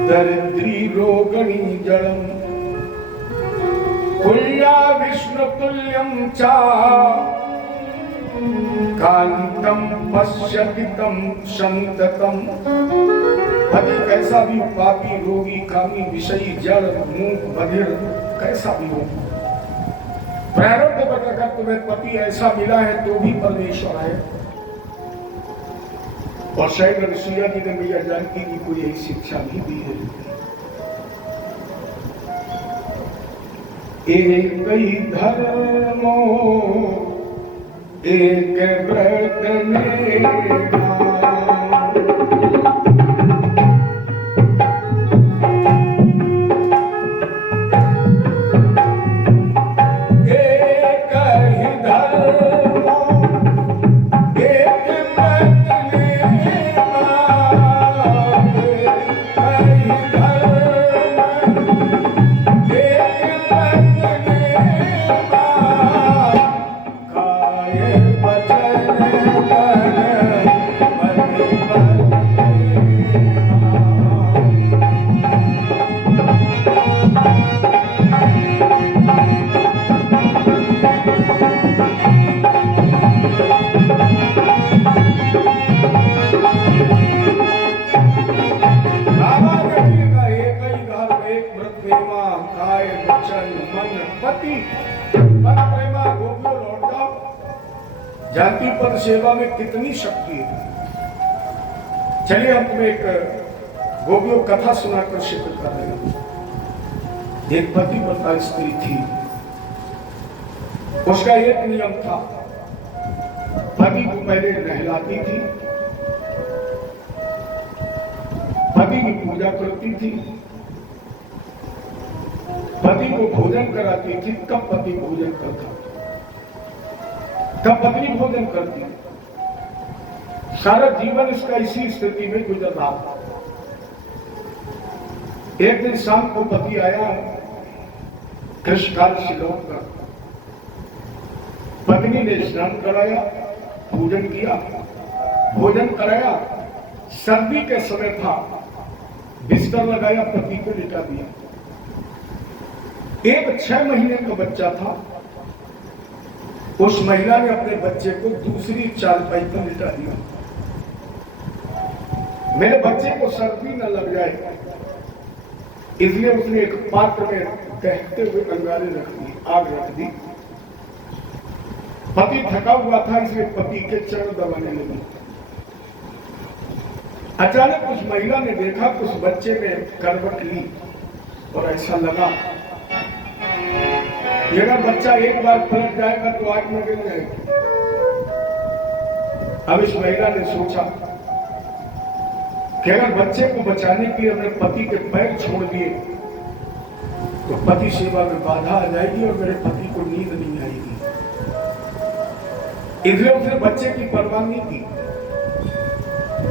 दरिद्री रोगणी जलम कुल्या विष्णु तुल्यम चा कांतम पश्यति तम संततम। पति कैसा भी पापी, रोगी, कामी, विषयी, जड़, मूक, बधिर कैसा भी हो, प्रारब्ध बताकर तुम्हें पति ऐसा मिला है तो भी परमेश्वर है। और शायद ऋषिया जी ने मैया जानकी जी को यही शिक्षा भी दी है। एक ही धर्मो एक व्रत मेरा, जानकी पद सेवा में कितनी शक्ति है। चलिए हम तुम्हें एक गोपियों कथा सुनाकर शिकर कर रहे हैं। एक पतिव्रता स्त्री थी, उसका एक नियम था, पति को पहले नहलाती थी, पति की पूजा करती थी, पति को भोजन कराती थी। कब पति भोजन करता, तब पत्नी भोजन करती। सारा जीवन इसका इसी स्थिति में गुजर रहा था। एक दिन शाम को पति आया कृष्णकाल से लौटकर, पत्नी ने स्नान कराया, पूजन किया, भोजन कराया। सर्दी के समय था, बिस्तर लगाया, पति को लिटा दिया। एक 6 महीने का बच्चा था, उस महिला ने अपने बच्चे को दूसरी चारपाई पर लिटा दिया। मेरे बच्चे को सर्दी न लग जाए इसलिए उसने एक पात्र में दहकते हुए अंगारे रख दी, आग रख दी। पति थका हुआ था इसलिए पति के चरण दबाने लगी। अचानक उस महिला ने देखा कि उस बच्चे ने करवट ली और ऐसा लगा अगर बच्चा एक बार पलट जाएगा तो आग में गिर जाएगा। अब इस महिला ने सोचा कि अगर बच्चे को बचाने के लिए अपने पति के पैर छोड़ दिए तो पति सेवा में बाधा आ जाएगी और मेरे पति को नींद नहीं आएगी। इसलिए उसने बच्चे की परवाह नहीं की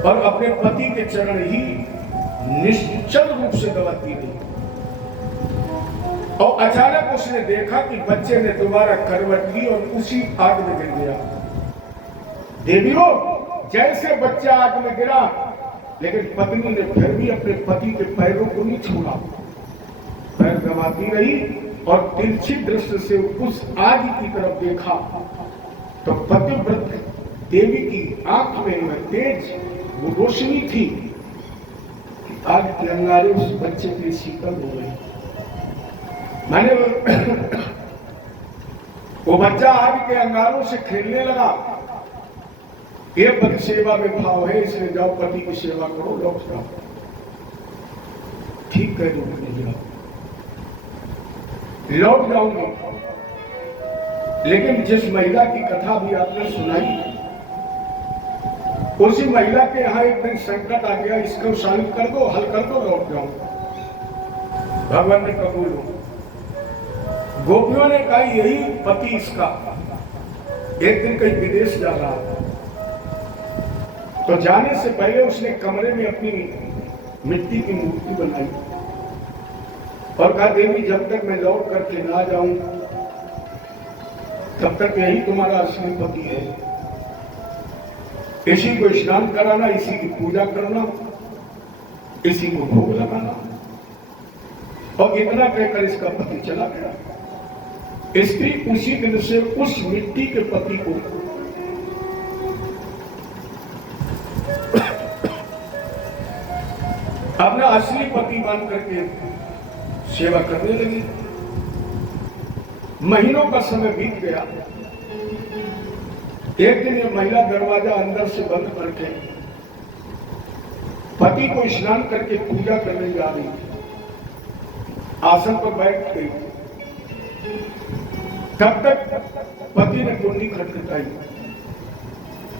और अपने पति के चरण ही निश्चल रूप से दबाती रही। और अचानक उसने देखा कि बच्चे ने दोबारा करवट ली और उसी आग में गिर गया। देवियों, जैसे बच्चा आग में गिरा, लेकिन पत्नी ने फिर भी अपने पति के पैरों को नहीं छोड़ा, पैर दबाती रही और तिरछी दृष्टि से उस आग की तरफ देखा तो पतिव्रत देवी की आंख में तेज वो रोशनी थी कि आग के अंगारे उस बच्चे के शीतल हो गए। मैंने वो बच्चा आग के अंगारों से खेलने लगा। ये पति सेवा में भाव है, इसलिए जाओ पति की सेवा करो, लौट जाओ। ठीक कह दो, लौट जाऊंगी। लेकिन जिस महिला की कथा भी आपने सुनाई, उसी महिला के यहाँ एक दिन संकट आ गया, इसको शांत कर दो, हल कर दो, लौट जाओ। भगवान ने कबूल हो। गोपियों ने कहा यही पति इसका। एक दिन कहीं विदेश जा रहा था, तो जाने से पहले उसने कमरे में अपनी मिट्टी की मूर्ति बनाई और कहा देवी जब तक मैं लौट करके ना जाऊं तब तक यही तुम्हारा असली पति है। इसी को स्नान कराना, इसी की पूजा करना, इसी को भोग लगाना। और इतना कहकर इसका पति चला गया। स्त्री उसी दिन से उस मिट्टी के पति को अपना असली पति मान करके सेवा करने लगी। महीनों का समय बीत गया। एक दिन ये महिला दरवाजा अंदर से बंद करके पति को स्नान करके पूजा करने जा रही, आसन पर बैठ गई। तब तक पति ने कुंडी खटखटाई।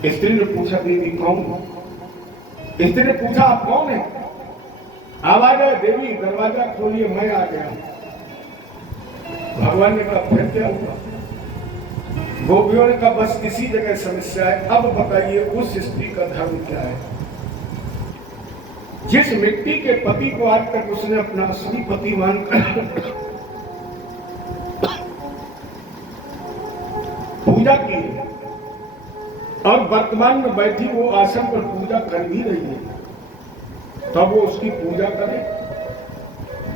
स्त्री ने पूछा देवी कौन हो? स्त्री ने पूछा आप कौन है? आवाज है देवी दरवाजा खोलिए मैं आ गया। भगवान ने कहा फिर क्या हुआ? गोपियों ने कहा बस इसी जगह समस्या है, अब बताइए उस स्त्री का धर्म क्या है? जिस मिट्टी के पति को आज तक उसने अपना असली पति मानकर पूजा की और वर्तमान में बैठी वो आसन पर पूजा कर भी रही है, तब वो उसकी पूजा करे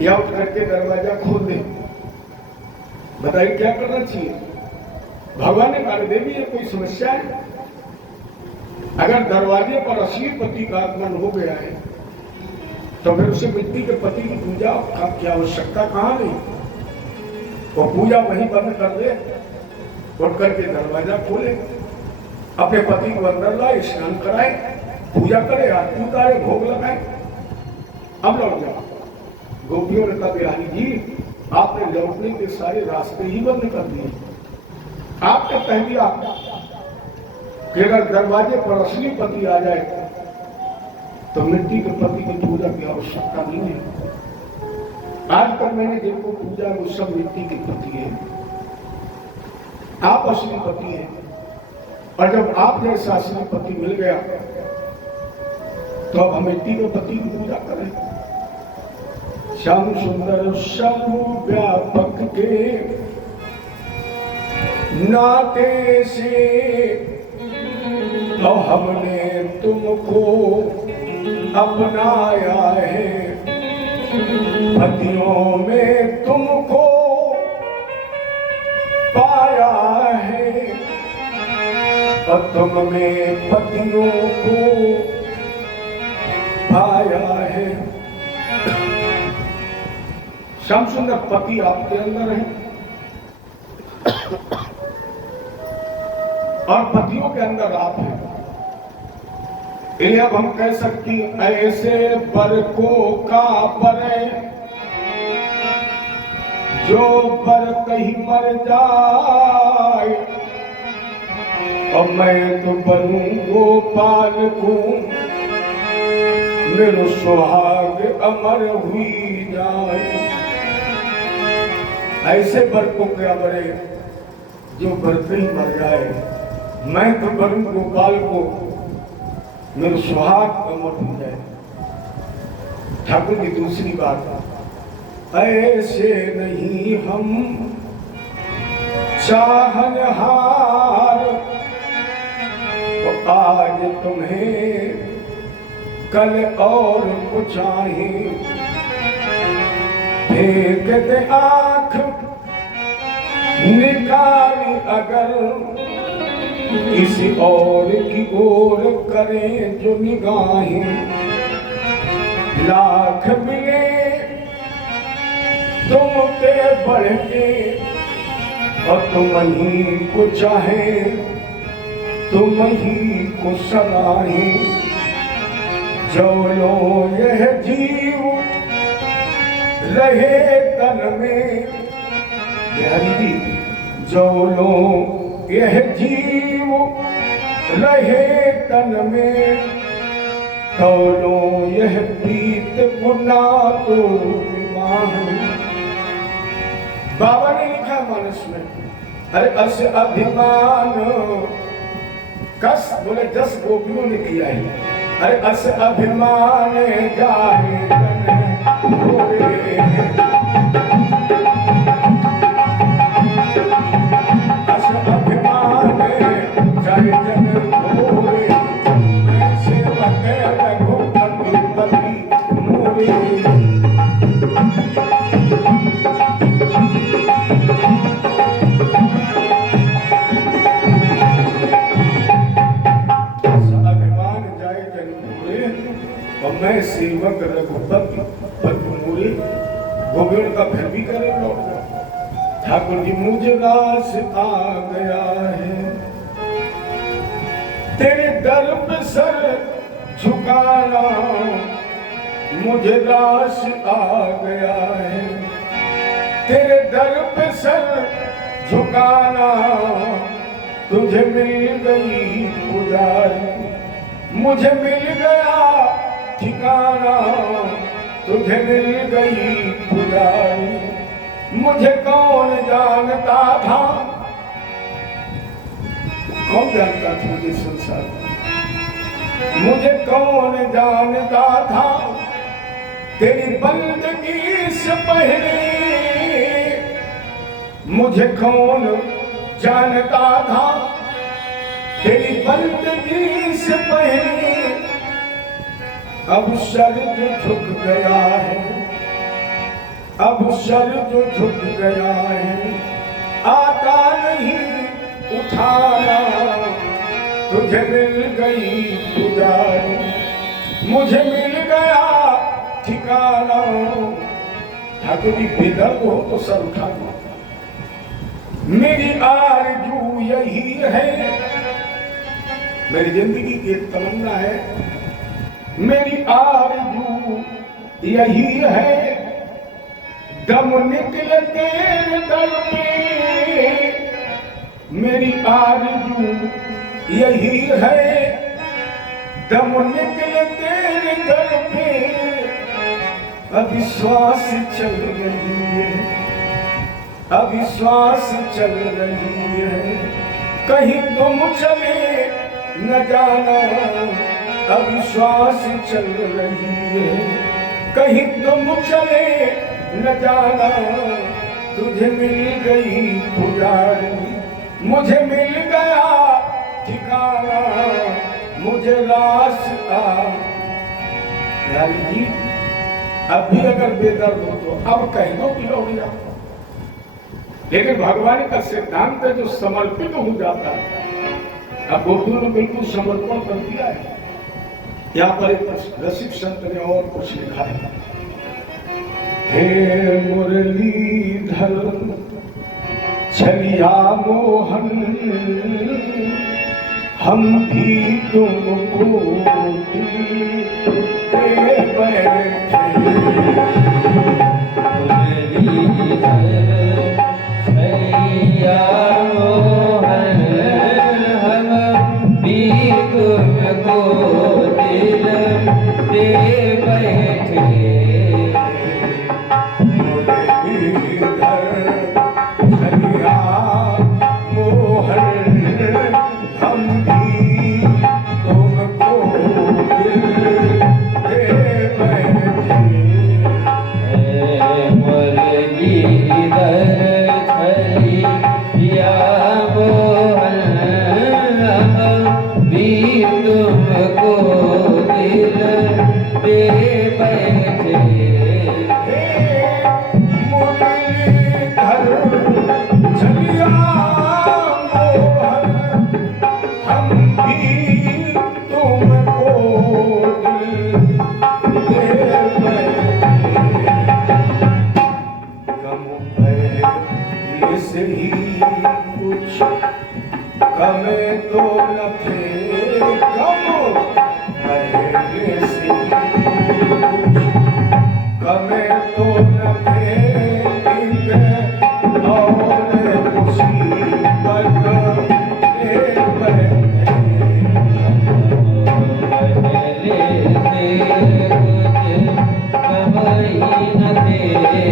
या उठ करके दरवाजा खोल दे? बताइए क्या करना चाहिए? भगवान ने कहा देवी ये कोई समस्या है? अगर दरवाजे पर असली पति का आगमन हो गया है तो फिर उसे मिट्टी के पति की पूजा की आवश्यकता कहां नहीं? वो पूजा वहीं बंद कर दे, उठ करके दरवाजा खोले, अपने पति को अंदर लाए, स्नान कराए, पूजा करे, आरती उतारे, भोग लगाए, अब लौट जाओ। गोपियों ने कहा बिहारी जी आपने लौटने के सारे रास्ते ही बंद कर दिए। आपने कह दिया कि अगर दरवाजे पर असली पति आ जाए तो मिट्टी के पति की पूजा की आवश्यकता नहीं है। आज तक मैंने जिनको पूजा वो सब मिट्टी के पति है, आप असली पति हैं। और जब आप जैसा असली पति मिल गया तो अब हम मिट्टी के पति की पूजा करें। श्याम सुंदर सर्व व्यापक के नाते से तो हमने तुमको अपनाया है, पतियों में तुमको पाया है और तुम में पतियों को पाया है। श्याम सुंदर पति आपके अंदर है और पतियों के अंदर आप हैं। अब हम कह सकते ऐसे बर को का बरे जो बर कहीं मर जाए और मैं तो बनूं गोपाल को मेरे सुहाग अमर हुई जाए। ऐसे बर को क्या बरे जो बर कहीं मर जाए, मैं तो बनूं गोपाल को मेरे सुहाग अमर हो जाए। ठाकुर की दूसरी बात, ऐसे नहीं हम चाहनहार तो आज तुम्हें कल और कुछ चाहे, फेंक दे आंख निकाली अगर किसी और की ओर करें जो निगाहें, लाख मिले तुम पे बढ़ के और तुम ही को चाहे तुम ही को सलाहे। जो लो यह जीव रहे तन में, हरि जो लो यह जीव रहे तन में, तो लो यह प्रीत गुना तो बाबा ने लिखा मानस में, अरे अस अभिमान कस बोले 10 गोपियों ने किया है। अरे अस अभिमान जाए अस अभिमान जाए जन भोरे, मैं सेवक रघुपति पति मोरे। मैं सेवक रघुपति पति मोरे, गोविंद का फिर भी करे लौट जाओ। ठाकुर जी मुझे दास आ गया है, तेरे दर पे सर झुकाना मुझे दास आ गया है, तेरे दर पे सर झुकाना तुझे मिल गई पुजारी, मुझे मिल गया ठिकाना तुझे मिल गई पुजारी। मुझे कौन जानता था, कौन जानता था मुझे संसार, मुझे कौन जानता था तेरी बंदगी से पहले, मुझे कौन जानता था तेरी बंदगी से पहले। अब सर जो झुक गया है, अब सर जो झुक गया है, आता नहीं उठाना तुझे मिल गई पुजारी, मुझे मिल गया ठिकाना। ठाकुर जी बेदर्द हो तो सर उठा दो, मेरी आरज़ू यही है, मेरी जिंदगी की एक तमन्ना है, मेरी आरज़ू यही है, दम निकले तेरे दर पे, मेरी आरज़ू यही है, दम निकले तेरे दर पे। अभी श्वास चल रही है, अभी श्वास चल रही है, कहीं तुम चले न जाना, अभी श्वास चल रही है, कहीं तुम चले न जाना। तुझे मिल गई पुजारी, मुझे मिल गया ठिकाना, मुझे रास्ता। यारी जी अब भी अगर बेदर्द हो तो अब कह दो कि हो गया, लेकिन भगवान का सिद्धांत है जो समर्पित हो जाता है। अब गोपियों ने बिल्कुल समर्पण कर दिया है। यहाँ पर एक रसिक संत ने और कुछ लिखा है, हे मुरलीधर छलिया मोहन, हम भी तुमको दे बैठे। मुरलीधर छलिया मोहन, हम भी तुमको दे बैठे। न थे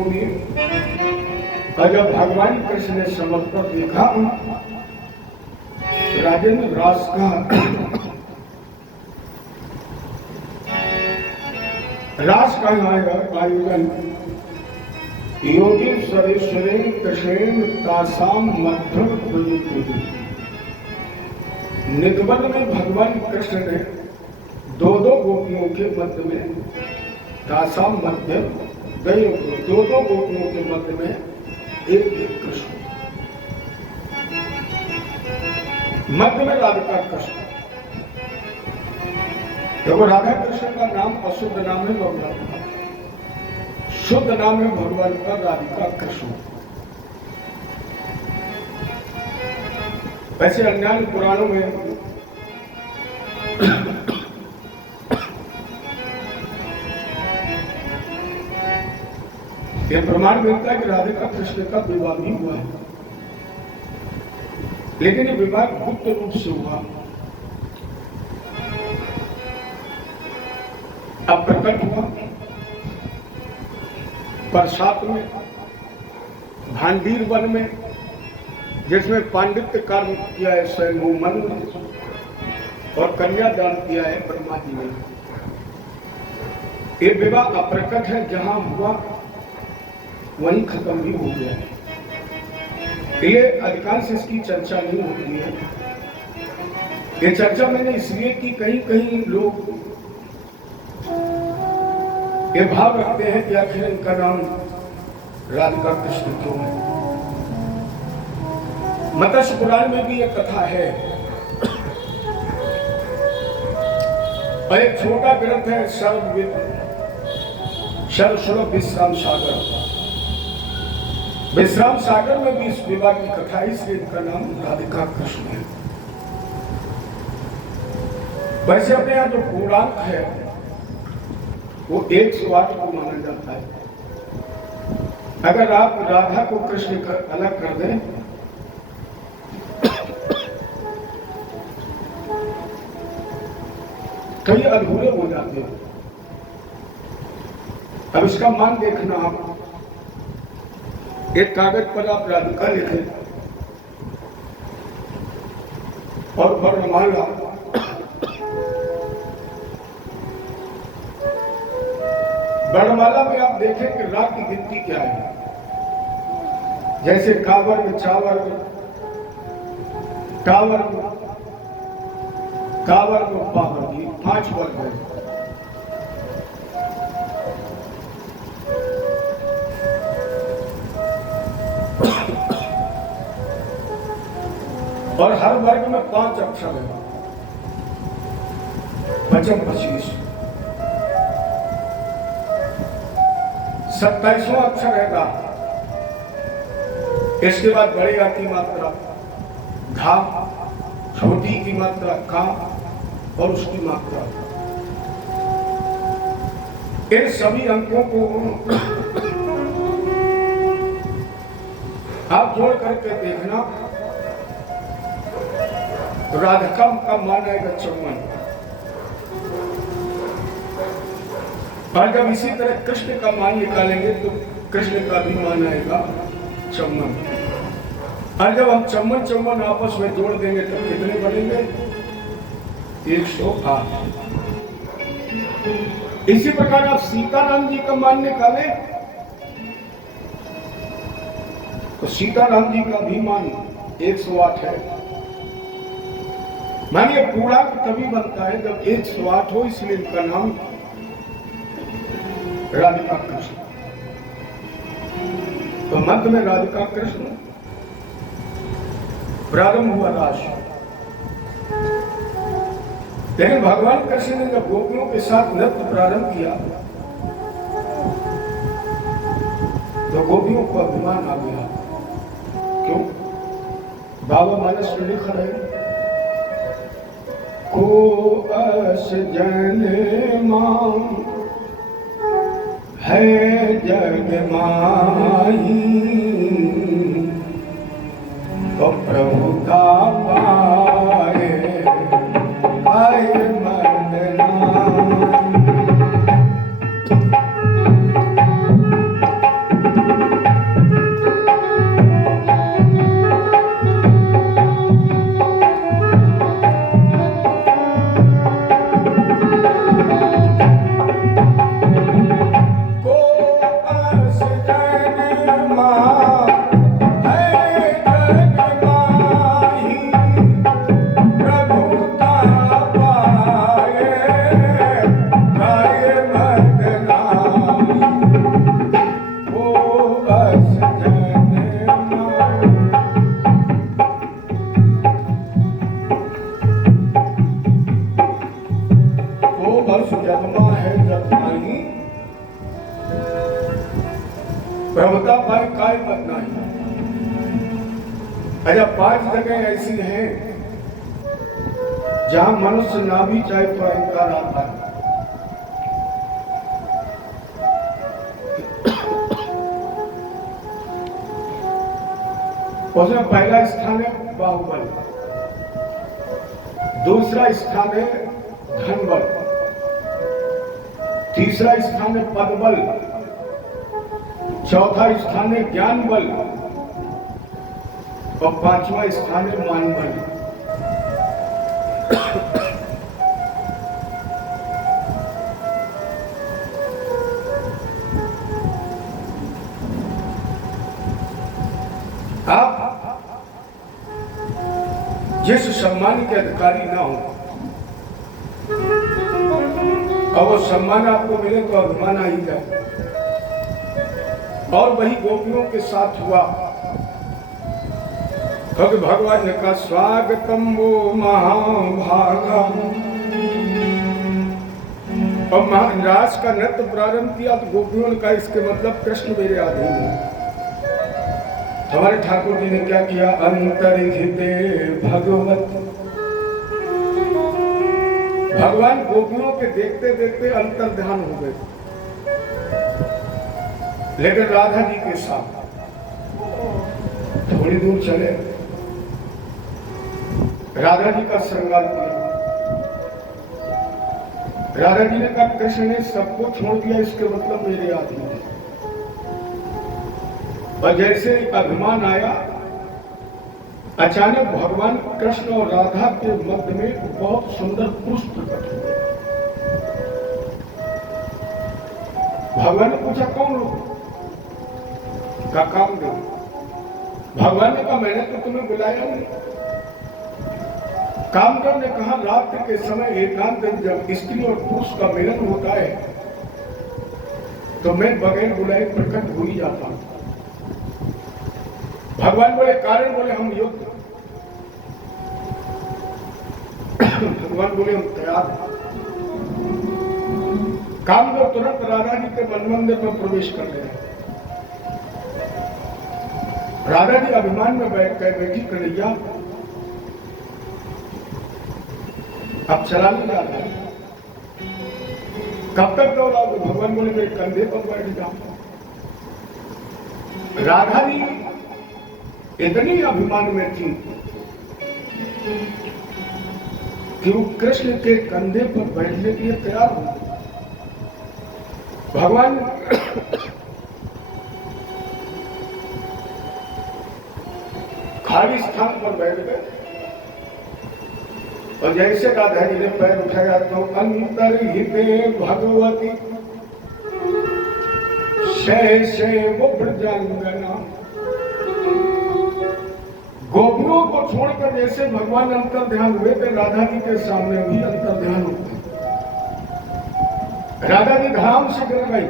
बोलिए। और जब भगवान कृष्ण ने समझ पर देखा तो राजेंद्र रास का रास का आयोजन योगेश्वरेश्वरेण कृष्णेन तासाम मध्य निगमन में भगवान कृष्ण ने दो गोपियों के मध्य में तासाम मध्य दो गोपियों के मध्य में एक कृष्ण, मध्य में राधिका कृष्ण। देखो राधा कृष्ण का नाम अशुद्ध नाम है भगवान का, शुद्ध नाम है भगवान का राधिका कृष्ण। वैसे अन्य पुराणों में यह प्रमाण मिलता है कि राधिका कृष्ण का विवाह भी हुआ है, लेकिन ये विवाह गुप्त रूप से हुआ। अब प्रकट हुआ बरसात में भांडीर वन में, जिसमें पांडित्य कार्य किया है स्वयं मन में और कन्यादान किया है ब्रह्मा जी ने। ये विवाह अप्रकट है, जहां हुआ वहीं खत्म भी हो गया। ये अधिकांश इसकी चर्चा नहीं होती है। ये चर्चा मैंने इसलिए की, कहीं कहीं लोग ये भाव रखते हैं कि आखिर इनका नाम राधिका कृष्ण क्यों है। मत्स्य पुराण में भी एक कथा है और एक छोटा ग्रंथ है सर्वसुलभ विश्राम सागर। विश्राम सागर में भी इस विवाह की कथा है, इसलिए इनका नाम राधिका कृष्ण है। वैसे अपने यहाँ जो पूर्णांक है वो 108 को माना जाता है। अगर आप राधा को कृष्ण का अलग कर दें तो ये अधूरे हो जाते हैं। अब इसका मान देखना, आप एक कागज पर आप राधिका लिखें और वर्णमाला में आप देखें कि राग की गिनती क्या है। जैसे कावर्ग, चावर्ग, टावर्ग, कावर्ग, पावर्ग, ये 5 वर्ग है। और हर वर्ग में 5 अक्षर है, 25, 27वां अक्षर है गा। इसके बाद बड़ी आती मात्रा घा, छोटी की मात्रा का और उसकी मात्रा। इन सभी अंकों को आप जोड़ करके देखना, राधिका का मान आएगा 54। और जब इसी तरह कृष्ण का मान निकालेंगे तो कृष्ण का भी मान आएगा 54। और जब हम 54 आपस में जोड़ देंगे तो कितने बनेंगे? 108। इसी प्रकार आप सीताराम जी का मान निकालें तो सीताराम जी का भी मान 108 है। मानिए पूर्णांक तभी बनता है जब 108 हो, इसलिए इनका नाम राधिका कृष्ण। तो मध्य में राधिका कृष्ण, प्रारंभ हुआ रास। लेकिन भगवान कृष्ण ने जब गोपियों के साथ नृत्य प्रारंभ किया तो गोपियों को अभिमान आ गया। क्यों? बाबा मानस में लिखा है, को अस जन मां है जग माही, तो प्रभु का पाए आए मंदना। प्रभुता पाए काय मत नहीं। अच्छा 5 जगह ऐसी हैं जहां मनुष्य ना भी चाहे तो अहंकार आता है। उसमें पहला स्थान है बाहुबल, दूसरा स्थान है धनबल, तीसरा स्थान है पदबल, चौथा स्थान है ज्ञान बल और 5वां स्थान है मान बल। आप जिस सम्मान के अधिकारी ना हो और वो सम्मान आपको मिले तो अभिमान आ ही जाए। और वही गोपियों के साथ हुआ। क्योंकि भगवान ने कहा स्वागतम वो महाभागा, और महाराज का नृत्य प्रारंभ किया तो गोपियों ने कहा इसके मतलब कृष्ण मेरे अधीन है। हमारे ठाकुर जी ने क्या किया, अंतर्हिते भगवत, भगवान गोपियों के देखते देखते अंतर ध्यान हो गए। लेकिन राधा जी के साथ थोड़ी दूर चले, राधा जी का श्रृंगार किया। राधा जी ने कहा कृष्ण ने सबको छोड़ दिया, इसके मतलब मेरे आदमी है। और जैसे अभिमान आया, अचानक भगवान कृष्ण और राधा के मध्य में बहुत सुंदर पुरुष प्रकट हुए। भगवान ने पूछा कौन लोग का काम दे। भगवान ने कहा मैंने तो तुम्हें बुलाया नहीं। कामदेव ने कहा रात्रि के समय एकांत जब स्त्री और पुरुष का मिलन होता है तो मैं बगैर बुलाए प्रकट हो ही जाता हूं। भगवान बोले कारण, बोले हम युद्ध। भगवान बोले हम तैयार। कामदेव तुरंत राधा जी के वन मंदिर में प्रवेश कर गए। राधा जी अभिमान में बैठी कन्हैया अब चला नहीं जा रहा, कब तक दौड़ाओगे? भगवान बोले मेरे कंधे पर बैठ जाओ। राधा जी इतनी अभिमान में थी कि वो कृष्ण के कंधे पर बैठने के लिए तैयार हो। भगवान खाली स्थान पर बैठ गए और जैसे राधा जी ने पैर उठाया तो अंतर्हिते भगवती शैशव ब्रजांगना, गोपियों को छोड़कर जैसे भगवान अंतर ध्यान हुए थे, राधा जी के सामने भी अंतर ध्यान हो गए। राधा जी धाम से गिर गई,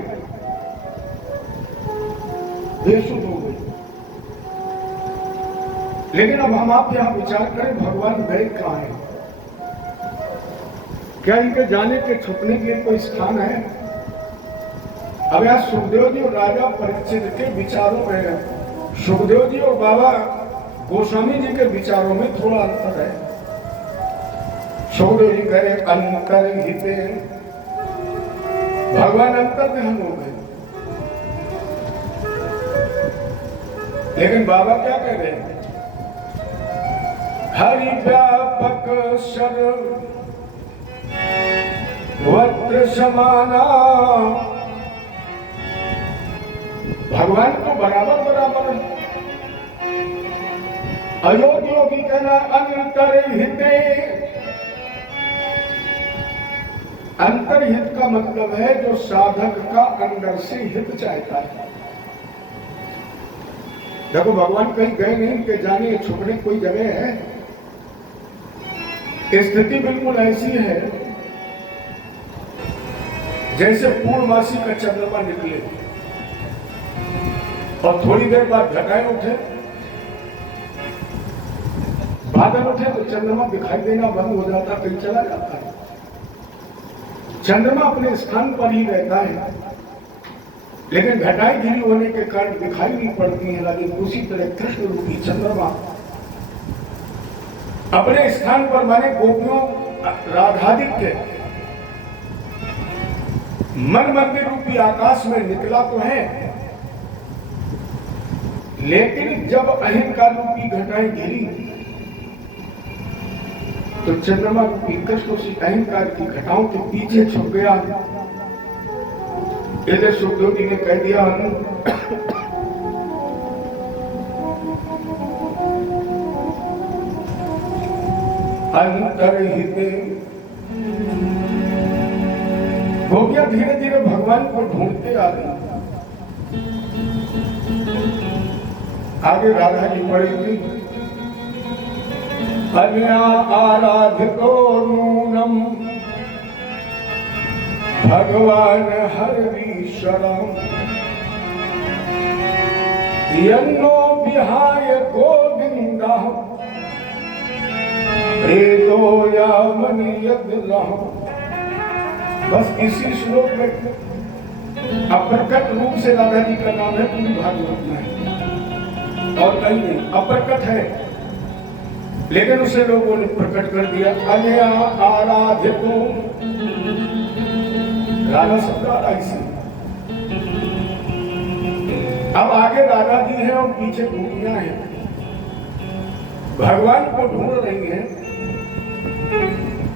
बेसुध हो गई। लेकिन अब हम आप यहां विचार करें भगवान गए कहां है? क्या इनके जाने के छुपने के लिए कोई स्थान है? अब यहां सुखदेव जी और राजा परीक्षित के विचारों में, सुखदेव जी और बाबा गोस्वामी जी के विचारों में थोड़ा अंतर है। सुखदेव जी कह रहे अंतर्हिते, भगवान अंतर ध्यान हो गए। लेकिन बाबा क्या कह रहे हैं? हरि व्यापक सर्वत्र समाना, भगवान तो बराबर बराबर है। अयोग्यों की कहना अंतर्हिते, अंतर्हित का मतलब है जो साधक का अंदर से हित चाहता है। देखो भगवान कहीं गए नहीं कि जाने छुपने कोई जगह है। स्थिति बिल्कुल ऐसी है जैसे पूर्णमासी का चंद्रमा निकले और थोड़ी देर बाद घटाएं उठे, बादल उठे तो चंद्रमा दिखाई देना बंद हो जाता, कहीं चला जाता है। चंद्रमा अपने स्थान पर ही रहता है। लेकिन घटाएं गिरी होने के कारण दिखाई नहीं पड़ती है। लेकिन उसी तरह कृष्ण रूपी चंद्रमा अपने स्थान पर माने गोपियों राधादित्य मन मंदिर रूपी आकाश में निकला तो है, लेकिन जब अहंकार रूपी घटाएं गिरी तो चंद्रमा रूपी कृष्ण उसी अहंकार की घटाओं के पीछे छुप गया। इधर सुखदेव जी ने कह दिया अंतर्हित हो गया। धीरे धीरे भगवान को ढूंढते आ गई। आगे राधा जी पड़ी थी अन्या आराधको नूनम भगवान हरीश्वरम यन्नो विहाय गोविंदा प्रेतो यामनि यद्रह। बस इसी श्लोक में अप्रकट रूप से राधा जी का नाम है पूरी भागवत में, और कहीं नहीं अप्रकट है, लेकिन उसे लोगों ने प्रकट कर दिया। अन्या आराधितो राधा शब्द ऐसे। अब आगे राधा जी हैं और पीछे गोपियां हैं, भगवान को ढूंढ रही हैं,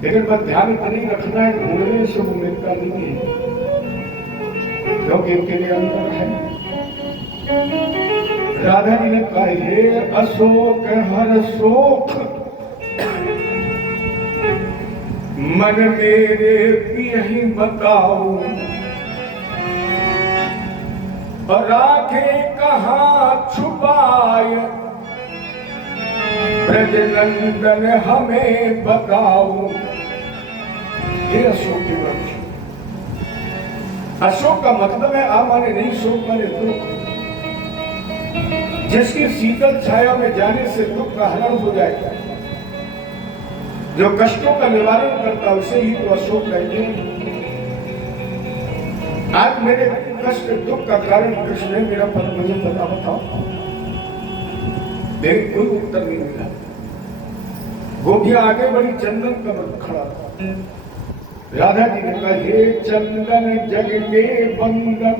लेकिन बस ध्यान इतना ही रखना है ढूंढने से वो मिलता नहीं है, क्योंकि इनके लिए अंदर है। राधा जी ने कहा हे अशोक हर शोक मन मेरे पियहि बताओ, राखे कहाँ छुपाए ब्रजनंदन हमें बताओ। ये अशोक की वृक्ष। अशोक का मतलब है आ माने नहीं, शोक माने दुख। जिसकी शीतल छाया में जाने से दुख का हरण हो जाएगा, जो कष्टों का निवारण करता है उसे ही तो अशोक कहते हैं। आज मेरे कष्ट दुख का कारण कृष्ण है, मेरा पद मुझे पता बताओ। लेकिन कोई उत्तर नहीं मिला। गोपियां आगे बढ़ी, चंदन कमल खड़ा था। राधा जी ने कहा हे चंदन जग के बंधन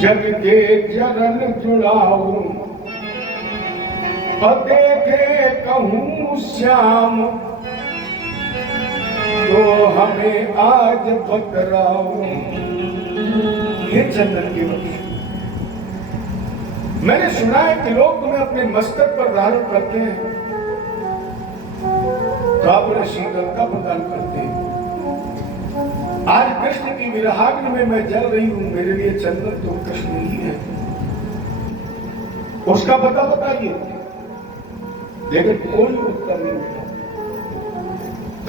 जग के चरण जुड़ाओ, और देखे कहूँ श्याम तो हमें आज बतराओ। ये चंदन की वृक्ष मैंने सुना है कि लोग तुम्हें अपने मस्तक पर धारण करते हैं तो आप उन्हें शीतलता प्रदान करते हैं। आज कृष्ण की विरहाग्नि में मैं जल रही हूं, मेरे लिए चंदन तो कृष्ण ही है, उसका पता बताइए। लेकिन कोई उत्तर नहीं मिला।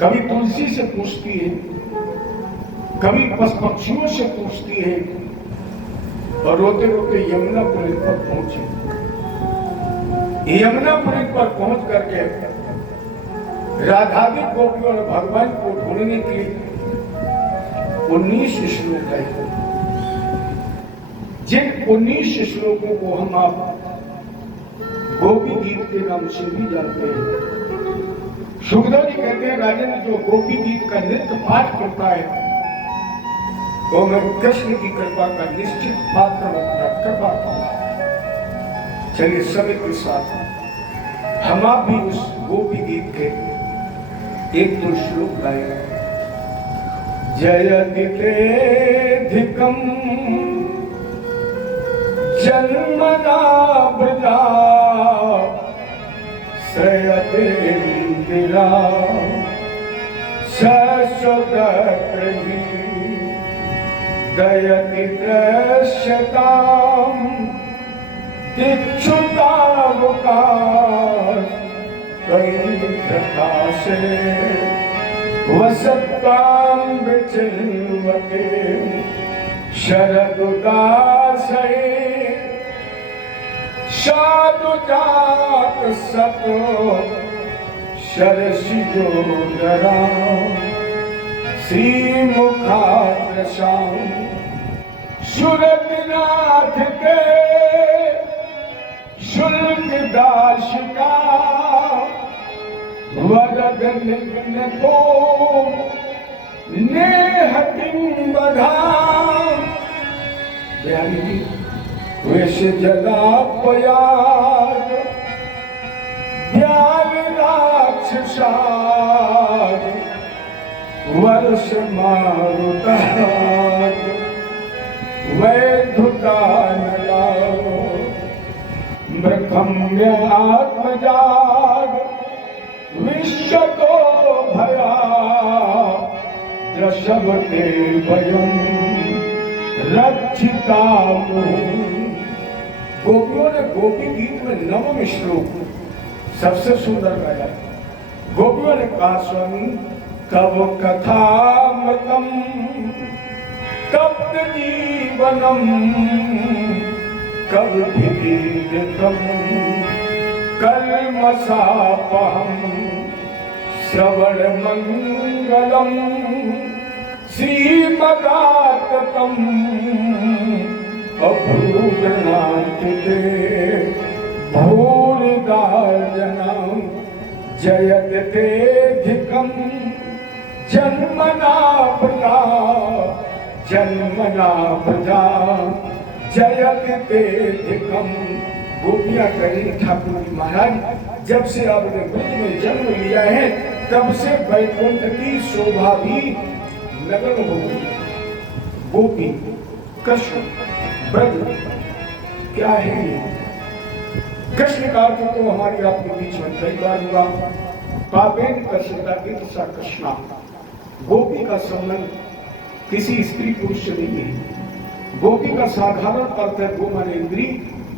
कभी तुलसी से पूछती है, कभी पशुपक्षियों से पूछती है, और रोते रोते यमुनापुरी पर पहुंची। यमुनापुरी पर पहुंच करके राधादी गोपियों और भगवान को ढूंढने के लिए 19 श्लोक गाए। जिन 19 श्लोकों को हम आप गोपी गीत के नाम से भी जानते हैं। सुखदेव जी कहते हैं राजन जो गोपी गीत का नृत्य पाठ करता है तो मैं कृष्ण की कृपा का निश्चित पात्र होता कृपा पाऊंगा। चलिए समय के साथ हम आप भी उस गोपी गीत के एक दो श्लोक गाएंगे। जयति तेधिकं जन्मना ब्रजा श्रयते इंदिरा शश्वतहि दयति दृश्यताम् प्रकाशे वसतां विचिन्वते शरदुदासे साधुजात सतो शरसिजोदरा श्रीमुखादृशां सुरतनाथ के शुल्क दास का वरदन को नेह बधा वैसे जला पयाग ज्ञान राक्षसाग वर्ष मारुताग वैधुतानला मृखम्य आत्मजाग विश्व को भया दशवते भयम रक्षिता। गोपियों ने गोपी गीत में नवम श्लोक सबसे सुंदर गाया। गोपियों ने कहा स्वामी कब कथामृतम कब जीवनम कब विदीर्घम कल्मषापहम श्रवण मंगलम श्रीमदाततम अभूगणान्तिते भूरिदार्जनम जयत तेधिकम जन्मना प्रजा जयत तेधिकम। गोपियां करें ठाकुर जी महाराज जब से आपने ब्रज में जन्म लिया है तब से वैकुंठ की शोभा भी नगन हो गई। गोपी कृष्ण ब्रज क्या है ये? कृष्ण का अर्थ तो हमारी आपके बीच में कई बार हुआ। पापेन कृष्णता सा कृष्णा। गोपी का संबंध किसी स्त्री पुरुष से नहीं है। गोपी का साधारण अर्थ है गो माने इंद्री,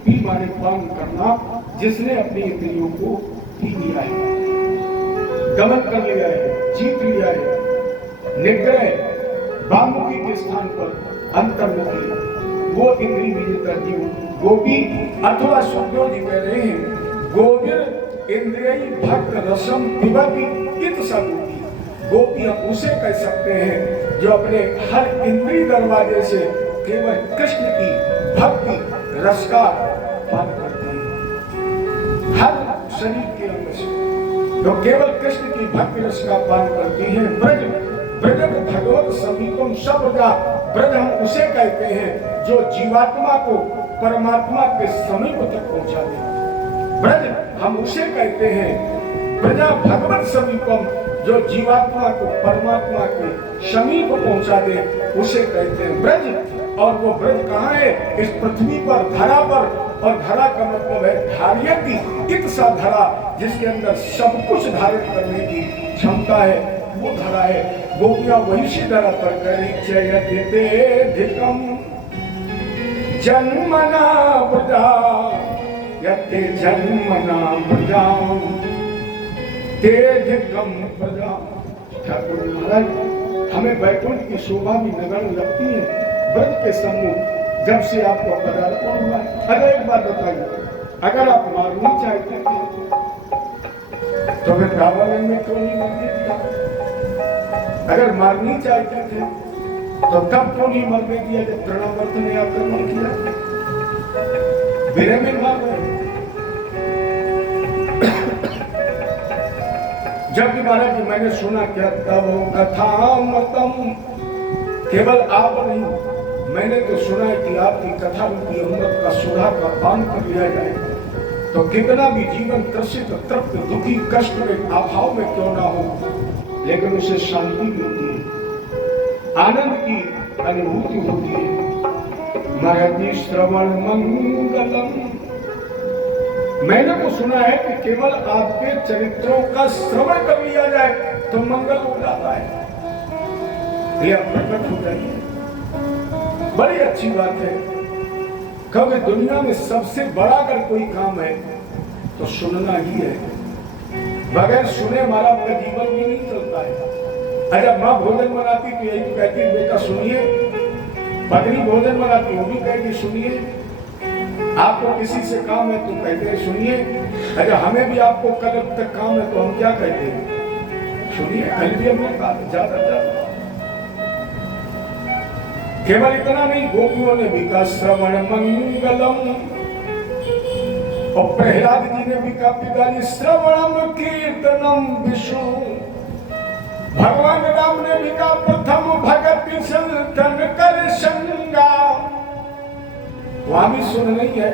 पी माने पान करना, जिसने अपनी इंद्रियों को पी लिया है, दमन कर लिया है, जीत लिया है। निग्रह बामुखी के स्थान पर अंतर्मुखी वो इंद्री विजेता जीव गोपी अथवा सुखदेव जी कह रहे हैं गोविर इंद्रिय भक्त रसम पिबती इत सा गोपी। गोपी हम उसे कह सकते हैं जो अपने हर इंद्रिय दरवाजे से केवल कृष्ण की भक्ति रस का पान करती है। हर शरीर के अंग से जो केवल कृष्ण की भक्ति रस का पान करती है। ब्रज ब्रज भगवत समीपम सबदा। ब्रज हम उसे कहते हैं जो जीवात्मा को परमात्मा के समीप तक पहुंचा दे। ब्रज हम उसे कहते हैं ब्रजा भगवत समीपम जो जीवात्मा को परमात्मा के समीप पहुंचा दे, उसे कहते हैं ब्रज। और वो ब्रज कहाँ है? इस पृथ्वी पर, धरा पर। और धरा का मतलब है धार्यति इत सा धरा, जिसके अंदर सब कुछ धारित करने की क्षमता है, वो धरा है। गोपियां वही से धरा पर करी जयतितेधिकम जन्मना प्रजा यते जन्मना प्रजा तेधिकम प्रजा। ठाकुर महाराज हमें वैकुंठ की शोभा भी नगण्य लगती है। ब्रज के सम्मुख जब से आपको पदार्पण हुआ है। अगर एक बात बताइए, अगर आप मारनी चाहते थे तो फिर रावण में क्यों नहीं मर गया? अगर मारनी चाहते थे तो तब क्यों नहीं मर दिया जब तृणावर्त ने आक्रमण किया? बिरे में मार रहे। जब भी महाराज जी मैंने सुना क्या तब कथा मतम, केवल आप नहीं, मैंने तो सुना है कि आपकी कथा रूपी अमृत का सुधा का पान कर लिया जाए तो कितना भी जीवन त्रसित तृप्त दुखी कष्ट में अभाव में क्यों ना हो, लेकिन उसे शांति मिलती है, आनंद की अनुभूति होती है। महति श्रवण मंगलम। मैंने तो सुना है कि केवल आपके चरित्रों का श्रवण कर लिया जाए तो मंगल हो जाता है। यह प्रकट हो जाइए, बड़ी अच्छी बात है। क्योंकि दुनिया में सबसे बड़ा अगर कोई काम है तो सुनना ही है। बगैर सुने हमारा आपका जीवन भी नहीं चलता है। अगर माँ भोजन बनाती तो यही कहती बेटा सुनिए, पत्नी भोजन बनाती वो भी कहती सुनिए, आपको किसी से काम है तो कहते हैं सुनिए। अगर हमें भी आपको कल तक काम है तो हम क्या कहते हैं? सुनिए। कल भी हमने कहा ज्यादा केवल इतना नहीं, गोपियों ने भी कहा श्रवण मंगलम, और प्रहलाद जी ने भी कहा पिताजी श्रवणम कीर्तनम विष्णु। भगवान राम ने भी कहा प्रथम भगति संतन कर संगा। वहां भी सुन नहीं है,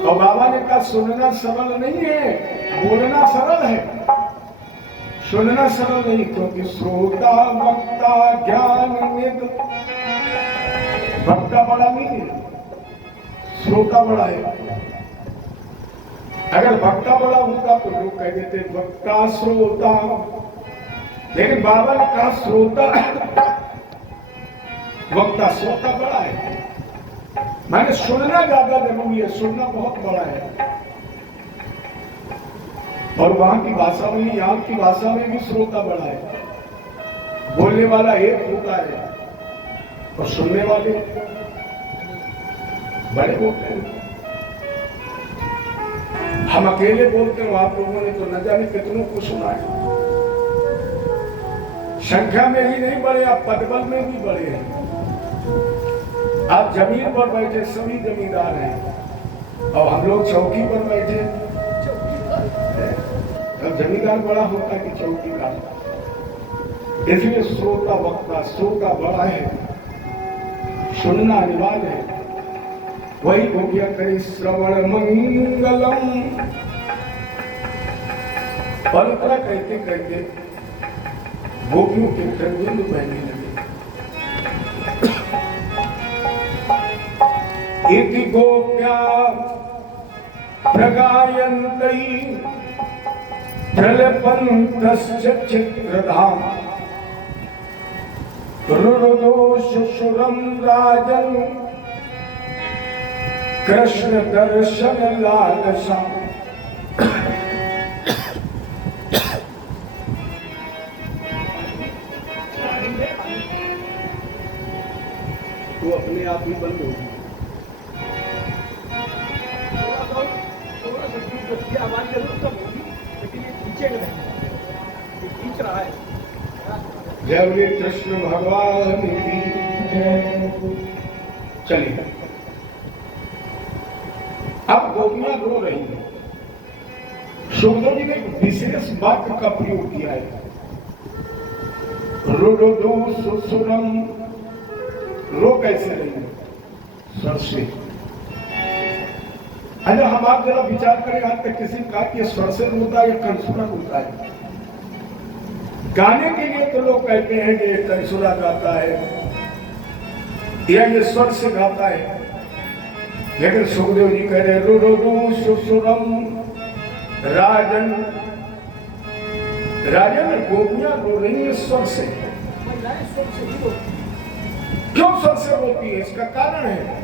और बाबा ने कहा सुनना सरल नहीं है, बोलना सरल है, सुनना सरल नहीं, क्योंकि श्रोता वक्ता ज्ञान निध। वक्ता बड़ा नहीं है, श्रोता बड़ा है। अगर वक्ता बड़ा होता तो लोग कह देते वक्ता श्रोता, लेकिन बाबा ने कहा श्रोता वक्ता, श्रोता बड़ा है, मैंने सुनना ज्यादा जरूरी है, सुनना बहुत बड़ा है। और वहां की भाषा में, यहाँ की भाषा में भी श्रोता बड़ा है। बोलने वाला एक होता है और सुनने वाले बड़े होते हैं। हम अकेले बोलते हो, आप लोगों ने तो न जाने कितनों को सुना है। संख्या में ही नहीं बढ़े, आप पदबल में भी बढ़े हैं। आप जमीन पर बैठे सभी जमींदार हैं, और हम लोग चौकी पर बैठे। अब जमींदार बड़ा होता है कि चौकीदार? इसलिए श्रोता वक्ता, श्रोता बड़ा है, सुनना अनिवार्य है। वही गोपियां करे श्रवण मंगलम। और इतना कहते कहते गोपियों के कंगन बहने लगे। इति गोप्या प्रगायन्ति प्रलपन्तश्च चित्रधाम रुरुदो शुशुरं राजन् कृष्ण दर्शन लालसा। तो अपने आप ही बंद होगी। आवाज जरूर कम होगी, लेकिन ये खींचेगा नहीं, ये खींच रहा है। जय बोले कृष्ण भगवान की जय। चलिए, अब गोपियां रो रही हैं। सुखदेव जी ने विशेष वाक्य का प्रयोग किया है, रुरुदु सुसुरम। रो कैसे रही है? स्वर से। अगर हम आप जरा विचार करें, आज तक किसी का कि स्वर से रोता है या कंसुरा रोता है? गाने के लिए तो लोग कहते हैं कि ये कंसुरा गाता है या ये स्वर से गाता है, लेकिन सुखदेव जी कह रहे रुरुदु सुसुरम राजन। राजन गोपियां रो रही है स्वर से। क्यों स्वर से रोती है? इसका कारण है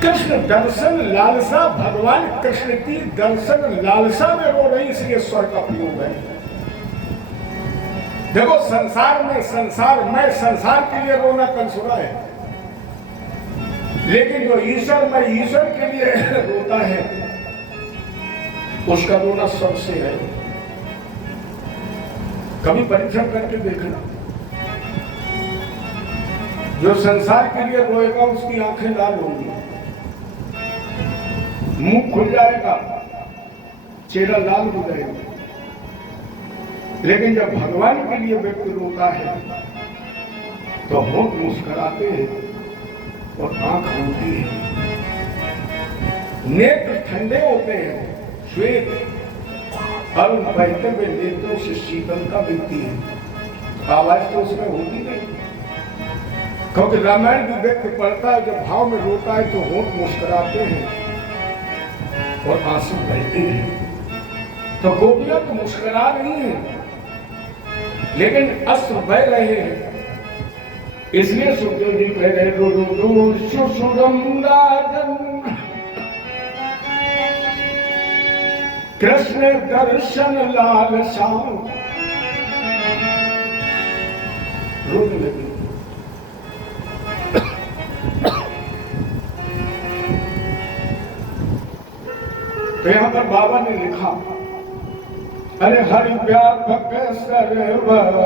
कृष्ण दर्शन लालसा। भगवान कृष्ण की दर्शन लालसा में रो रही, इसलिए स्वर का प्रयोग है। देखो, संसार में संसार के लिए रोना कंसुरा है, लेकिन जो ईश्वर में ईश्वर के लिए रोता है, उसका रोना स्वर से है। कभी परीक्षण करके देखना, जो संसार के लिए रोएगा उसकी आंखें लाल होंगी, मुंह खुल जाएगा, चेहरा लाल हो जाएगा। लेकिन जब भगवान के लिए व्यक्ति रोता है तो होंठ मुस्कुराते हैं और आंख रोती है, नेत्र ठंडे होते हैं, श्वेत और बहते हुए नेत्रों से शीतलता मिलती है। आवाज तो उसमें होती नहीं, क्योंकि रामायण भी व्यक्ति पढ़ता है, जब भाव में रोता है तो होंठ मुस्कुराते हैं और आंसू बहते हैं। तो गोपियां तो मुस्कुरा रही हैं, लेकिन अश्रु बह रहे हैं। इसलिए सुखदेव जी कह रहे रुरुदु सुसुरम राजन कृष्ण दर्शन लालसा। रोने लगी। तो यहां पर बाबा ने लिखा अरे हरि व्यापक सर्वत्र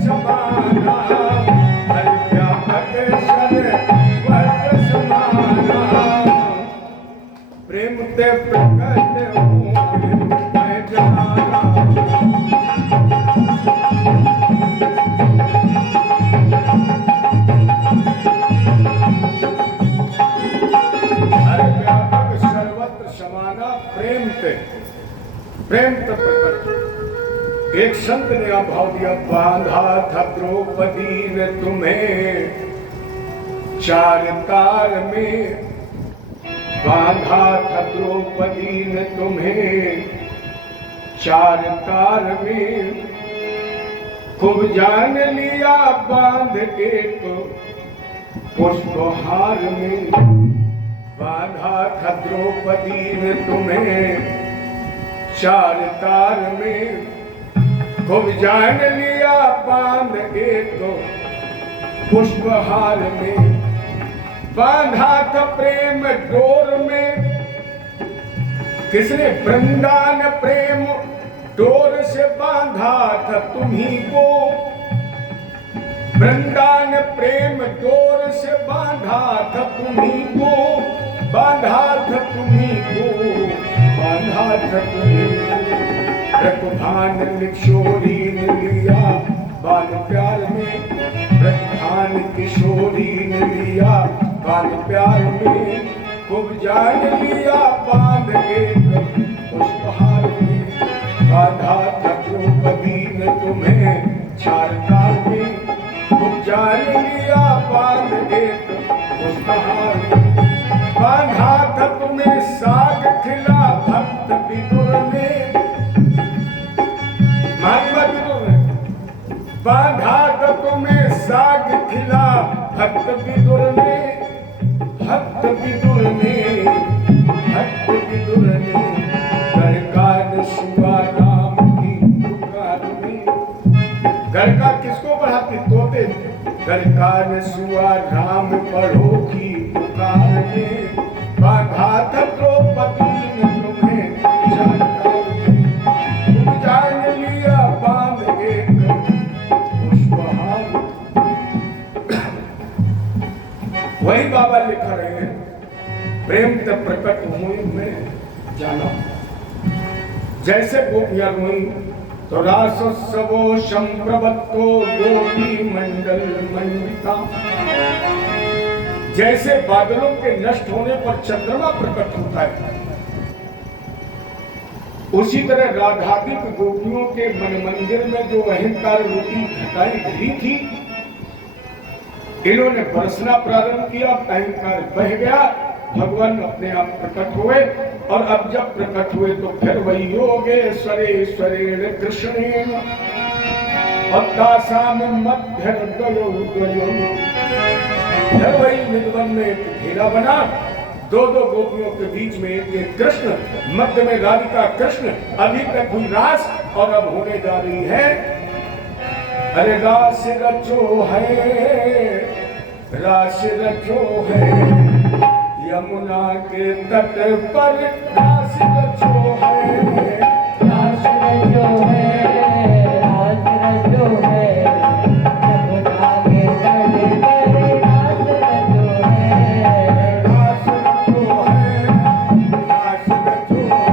समाना, हरि व्यापक सर्वत्र समाना, प्रेम प्रकट। एक संत ने अभाव दिया, बांधा था द्रौपदी ने तुम्हें चार तार में, बांधा था द्रौपदी ने तुम्हें चार तार में, खूब जान लिया बांध के तो पुष्पहार में, बांधा था द्रौपदी ने तुम्हें चार तार में, खूब जान लिया बांध के तो पुष्पहार में, बांधा था प्रेम डोर में, किसने? वृंदावन प्रेम डोर से बांधा था तुम्ही को, वृंदावन प्रेम डोर से बांधा था तुम्ही को, बांधा था तुम्ही को, बांधा था तुम्ही को। रघुभान किशोरी ने लिया बाल प्यार में, रघुभान किशोरी ने लिया बाल प्यार में, खूब जान लिया बांध के पुष्पहार में, बांधा था द्रौपदी ने तुम्हें चार तार में, खूब जान लिया बांध के पुष्पहार में, बांधा था तुम्हें साग खिला भक्त विदुर ने, महात्मा विदुर ने, बांधा था तुम्हें साग खिला भक्त विदुर ने, भक्त विदुर ने, भक्त विदुर ने, घर का नशुआ राम की पुकार में, घर का किसको पढ़ाती? तोते। घर का नशुआ राम पढ़ो की पुकार में, बांधा था द्रौपदी ने तुम्हें चार तार में, खूब जान लिया बांध के पुष्पहार। वही बाबा लिख रहे हैं, प्रेम तब प्रकट हुई में जाना, जैसे गोपियां रोई तो रासोत्सवो संप्रवत्तो गोपी मंडल मंडिता, जैसे बादलों के नष्ट होने पर चंद्रमा प्रकट होता है, उसी तरह राधाधिक गोपियों के मन मंदिर में जो अहंकार रूपी घटाई गिरी थी, इन्होंने बरसना प्रारंभ किया, अहंकार बह गया, भगवान अपने आप प्रकट हुए, और अब जब प्रकट हुए तो फिर वही योगेश्वरेण कृष्णेन अत्तासाम मध्य फिर वही निधवन में एक घेरा बना, दो दो गोपियों के बीच में एक कृष्ण, मध्य में राधिका कृष्ण, अभी तक हुई रास और अब होने जा रही है। अरे रास रचो है, रास रचो है, यमुना के तट पर रास रचो है, रास रचो है, रास रचो है, यमुना के तट पर रास रचो है, रास रचो है, रास रचो है,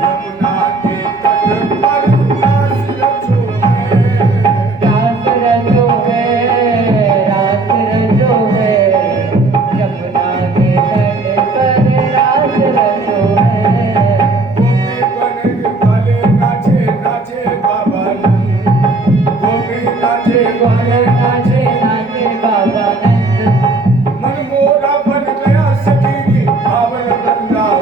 यमुना के तट पर रास रचो है, रास रचो है, रास रचो है, यमुना के तट पर रास रचो है। गोपी बने वाले नाचे नाचे बाबा नंद, गोपी नाचे वाले नाचे नाचे बाबा नंद, मन मोरा बन गया सखी पावन वृंदावन।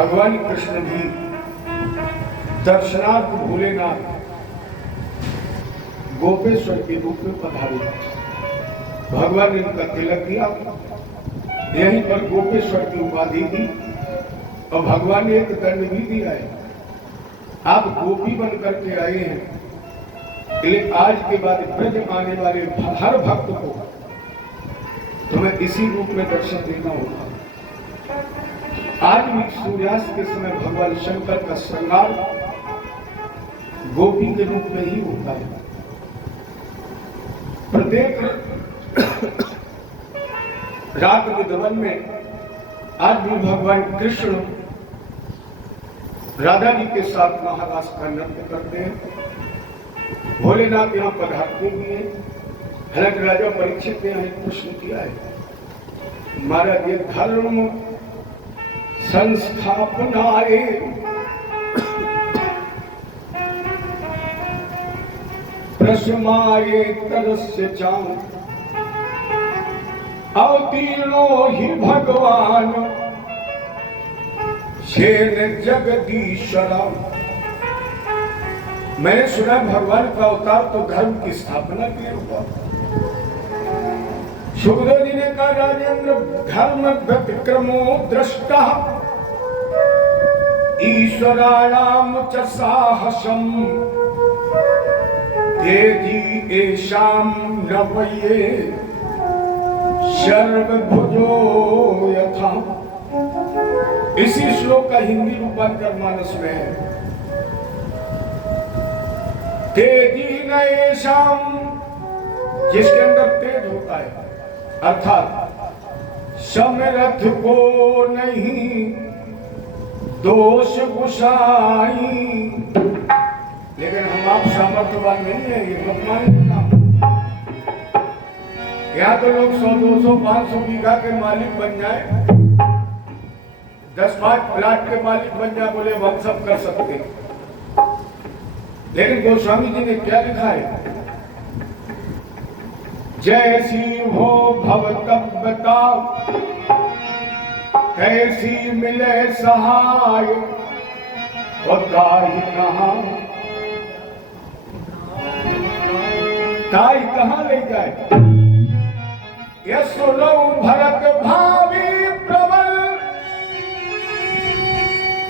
भगवान कृष्ण भी दर्शनार्थ भोलेनाथ गोपेश्वर के रूप में पधारे। भगवान ने उनका तिलक दिया, यहीं पर गोपेश्वर की उपाधि दी और भगवान ने एक दंड भी दिया है, आप गोपी बन करके आए हैं, लेकिन आज के बाद ब्रज में आने वाले हर भक्त को तुम्हें इसी रूप में दर्शन देना होगा। आज भी सूर्यास्त के समय भगवान शंकर का श्रृंगार गोपी के रूप में ही होता है। प्रत्येक रात विधवन में आज भी भगवान कृष्ण राधा जी के साथ महाराज का नृत्य करते हैं। भोलेनाथ यहाँ पधारते भी हैं। हालांकि राजा परीक्षित ने एक प्रश्न किया है, महाराज ये धर्म संस्थापनाए प्रशमाए तरस्य चाम अवतीर्णो ही भगवान शेन जगदीश्वरा। मैंने सुना भगवान का अवतार तो धर्म की स्थापना के लिए हुआ। सुखदेव जी ने कहा, राजेंद्र धर्म व्यतिक्रमो दृष्टा ईश्वराणाम च साहसम तेजी एषाम नवये सर्वभुजो यथा। इसी श्लोक का हिंदी रूपांतर मानस में है। तेजी नएशाम, जिसके अंदर तेज होता है, अर्थात समरथ को नहीं दोष गुसाई। लेकिन हम आप सामर्थ्यवान नहीं है, ये मत मानिएगा। यहाँ तो लोग 100, 200, 500 बीघा के मालिक बन जाए, 10-5 प्लाट के मालिक बन जाए, बोले हम सब कर सकते हैं। लेकिन गोस्वामी जी ने क्या लिखा है, जैसी हो भवतव्यता कैसी मिले सहाय होता ही कहां, ताई कहां ले जाए। यशोलो भरत भावी प्रबल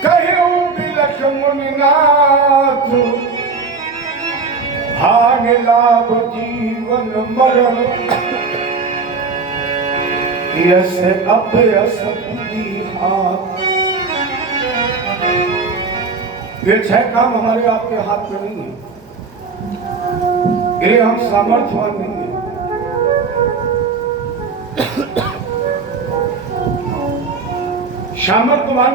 कहे बिलख मुनिनाथ, भाग लाभ जीवन मरण यस अपयस बुद्धि हाथ। ये 6 काम हमारे आपके हाथ में नहीं है, ये हम सामर्थ्यवान नहीं है। सामर्थ्यवान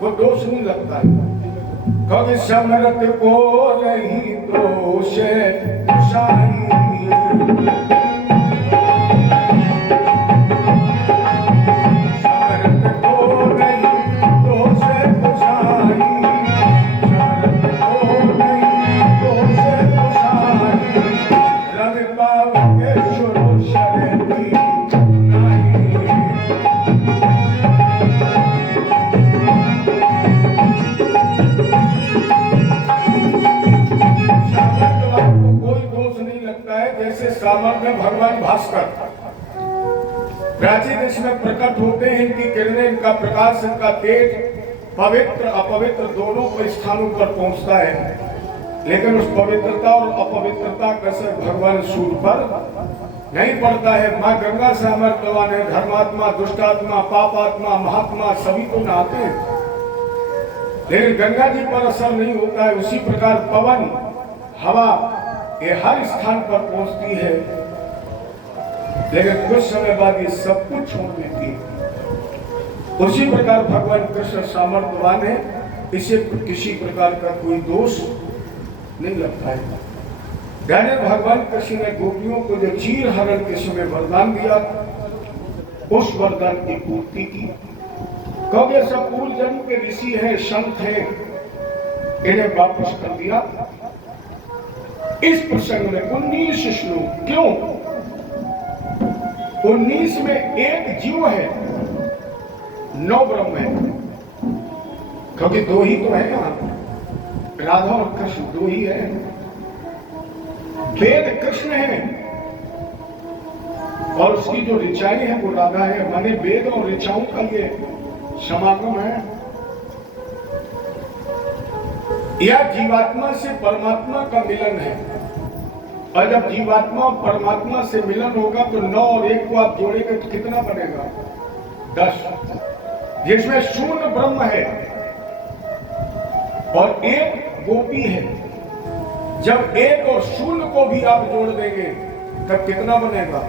को दोष नहीं लगता है, कभी समर्थ को नहीं दोष शाही। सामर्थ्य भगवान भास्कर प्राचीन देश में प्रकट होते हैं कि किरणें, इनका प्रकाश, इनका तेज पवित्र अपवित्र दोनों स्थानों पर पहुंचता है। लेकिन उस पवित्रता और अपवित्रता का असर भगवान सूर्य पर नहीं पड़ता है। माँ गंगा सामर्थ्यवान है, धर्मात्मा, दुष्टात्मा, पापात्मा, महात्मा सभी तो नहाते हैं, लेकिन गंगा जी पर असर नहीं होता है। उसी प्रकार पवन, हवा ये हर स्थान पर पहुंचती है, लेकिन कुछ समय बाद ये सब कुछ छोड़ देती है। उसी प्रकार भगवान कृष्ण सामर्थ्यवान है, इसे किसी प्रकार का कोई दोष नहीं लगता है। यानी भगवान कृष्ण ने गोपियों को जो चीर हरण के समय वरदान दिया, उस वरदान की पूर्ति की। क्योंकि सब पूर्व जन्म के ऋषि हैं, संत हैं, इन्हें वापस कर दिया। इस प्रसंग में 19 श्लोक, क्यों 19 में एक जीव है, 9 ब्रह्म है। क्योंकि दो ही तो है यहाँ, राधा और कृष्ण दो ही है। वेद कृष्ण है और उसकी जो ऋचाएं है वो राधा है। माने वेद और ऋचाओं का ये समागम है। यह जीवात्मा से परमात्मा का मिलन है। और जब जीवात्मा और परमात्मा से मिलन होगा तो 9 और 1 को आप जोड़ेंगे तो कितना बनेगा? 10, जिसमें शून्य ब्रह्म है और 1 गोपी है। जब 1 और 0 को भी आप जोड़ देंगे तब कितना बनेगा?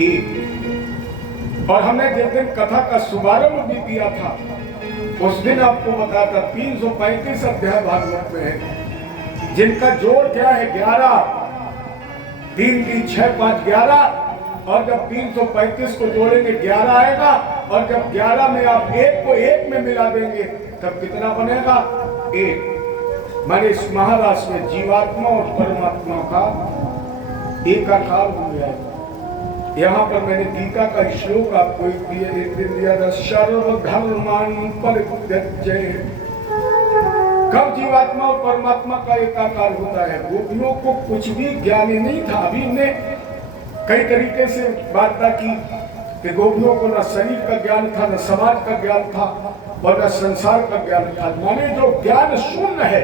1। और हमने जिस दिन कथा का शुभारंभ भी किया था उस दिन आपको बताया था 335 अध्याय भागवत में है, जिनका जोड़ क्या है? 11। 3 3 6 5 11। और जब 335 को जोड़ेंगे 11 आएगा। और जब 11 में आप 1 को 1 में मिला देंगे तब कितना बनेगा? 1। माने इस महाराष्ट्र में जीवात्मा और परमात्मा का एकाकार हो गया। यहाँ पर मैंने गीता का श्लोक आपको एक दिन दिया था, सर्वधर्मान परित्यज्य। कब जीवात्मा और परमात्मा का एकाकार होता है? गोपियों को कुछ भी ज्ञान नहीं था। अभी हमने कई तरीके से वार्ता की कि गोपियों को न शरीर का ज्ञान था, न समाज का ज्ञान था और न संसार का ज्ञान था। माने जो ज्ञान शून्य है।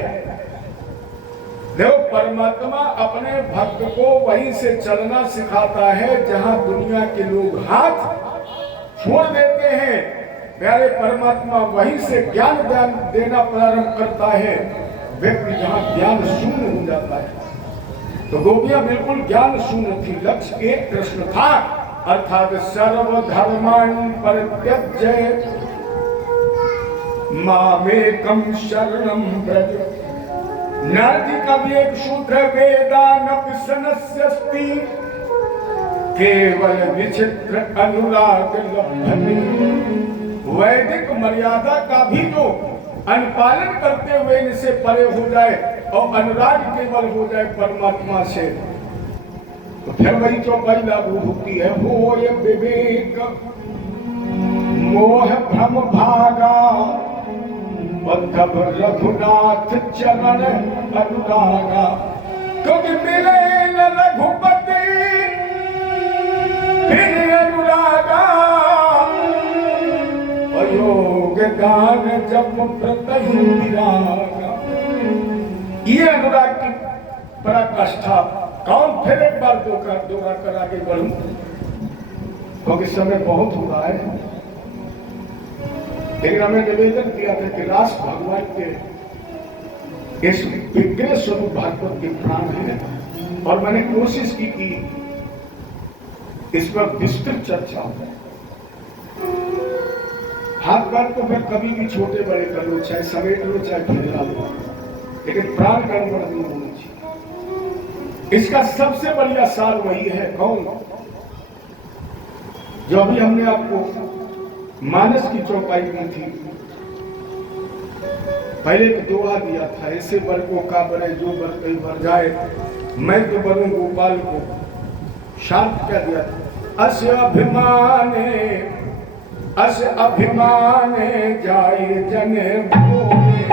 देखो, परमात्मा अपने भक्त को वहीं से चलना सिखाता है जहां दुनिया के लोग हाथ छोड़ देते हैं। प्यारे परमात्मा वहीं से ज्ञान देना प्रारंभ करता है व्यक्ति जहां ज्ञान शून्य हो जाता है। तो गोपियां बिल्कुल ज्ञान शून्य थी। लक्ष्य एक कृष्ण था, अर्थात सर्वधर्मान परित्यज्य मामेकं शरणं व्रज। नारदी का भी एक सूत्र, वेदानपिसनस्यस्ति केवल विचित्र अनुराग लब्धते। वैदिक मर्यादा का भी जो अनुपालन करते हुए इनसे परे हो जाए और अनुराग केवल हो जाए परमात्मा से, तो फिर वही चौपाई लागू होती है। हो ये विवेक मोह भ्रम भागा तब रघुनाथ चरण अनुरागा। क्योंकि मिले न रघुपति फिर अनुरागा, अयोग गान जब प्रतहि विरागा। ये अनुराग की पराकाष्ठा। कौन फिर एक बार दोहरा कर आगे बढ़ूं, क्योंकि समय बहुत हो रहा है। लेकिन हमें निवेदन किया था कि रास भगवान के इस विग्रह स्वरूप भागवत के प्राण हैं और मैंने कोशिश की कि इस पर विस्तृत चर्चा हो। हाथ बात तो फिर कभी भी छोटे बड़े कर लो, चाहे समेट लो चाहे फैला लो, लेकिन प्राण गड़बड़ नहीं होनी चाहिए। इसका सबसे बढ़िया सार वही है। कौन? जो अभी हमने आपको मानस की चौपाई दी थी। पहले एक दोहा दिया था, ऐसे बर को का बने जो बर कई बर जाए, मैं तो बनूं गोपाल को। शांत क्या दिया था? अस अभिमाने जाए जन भोले।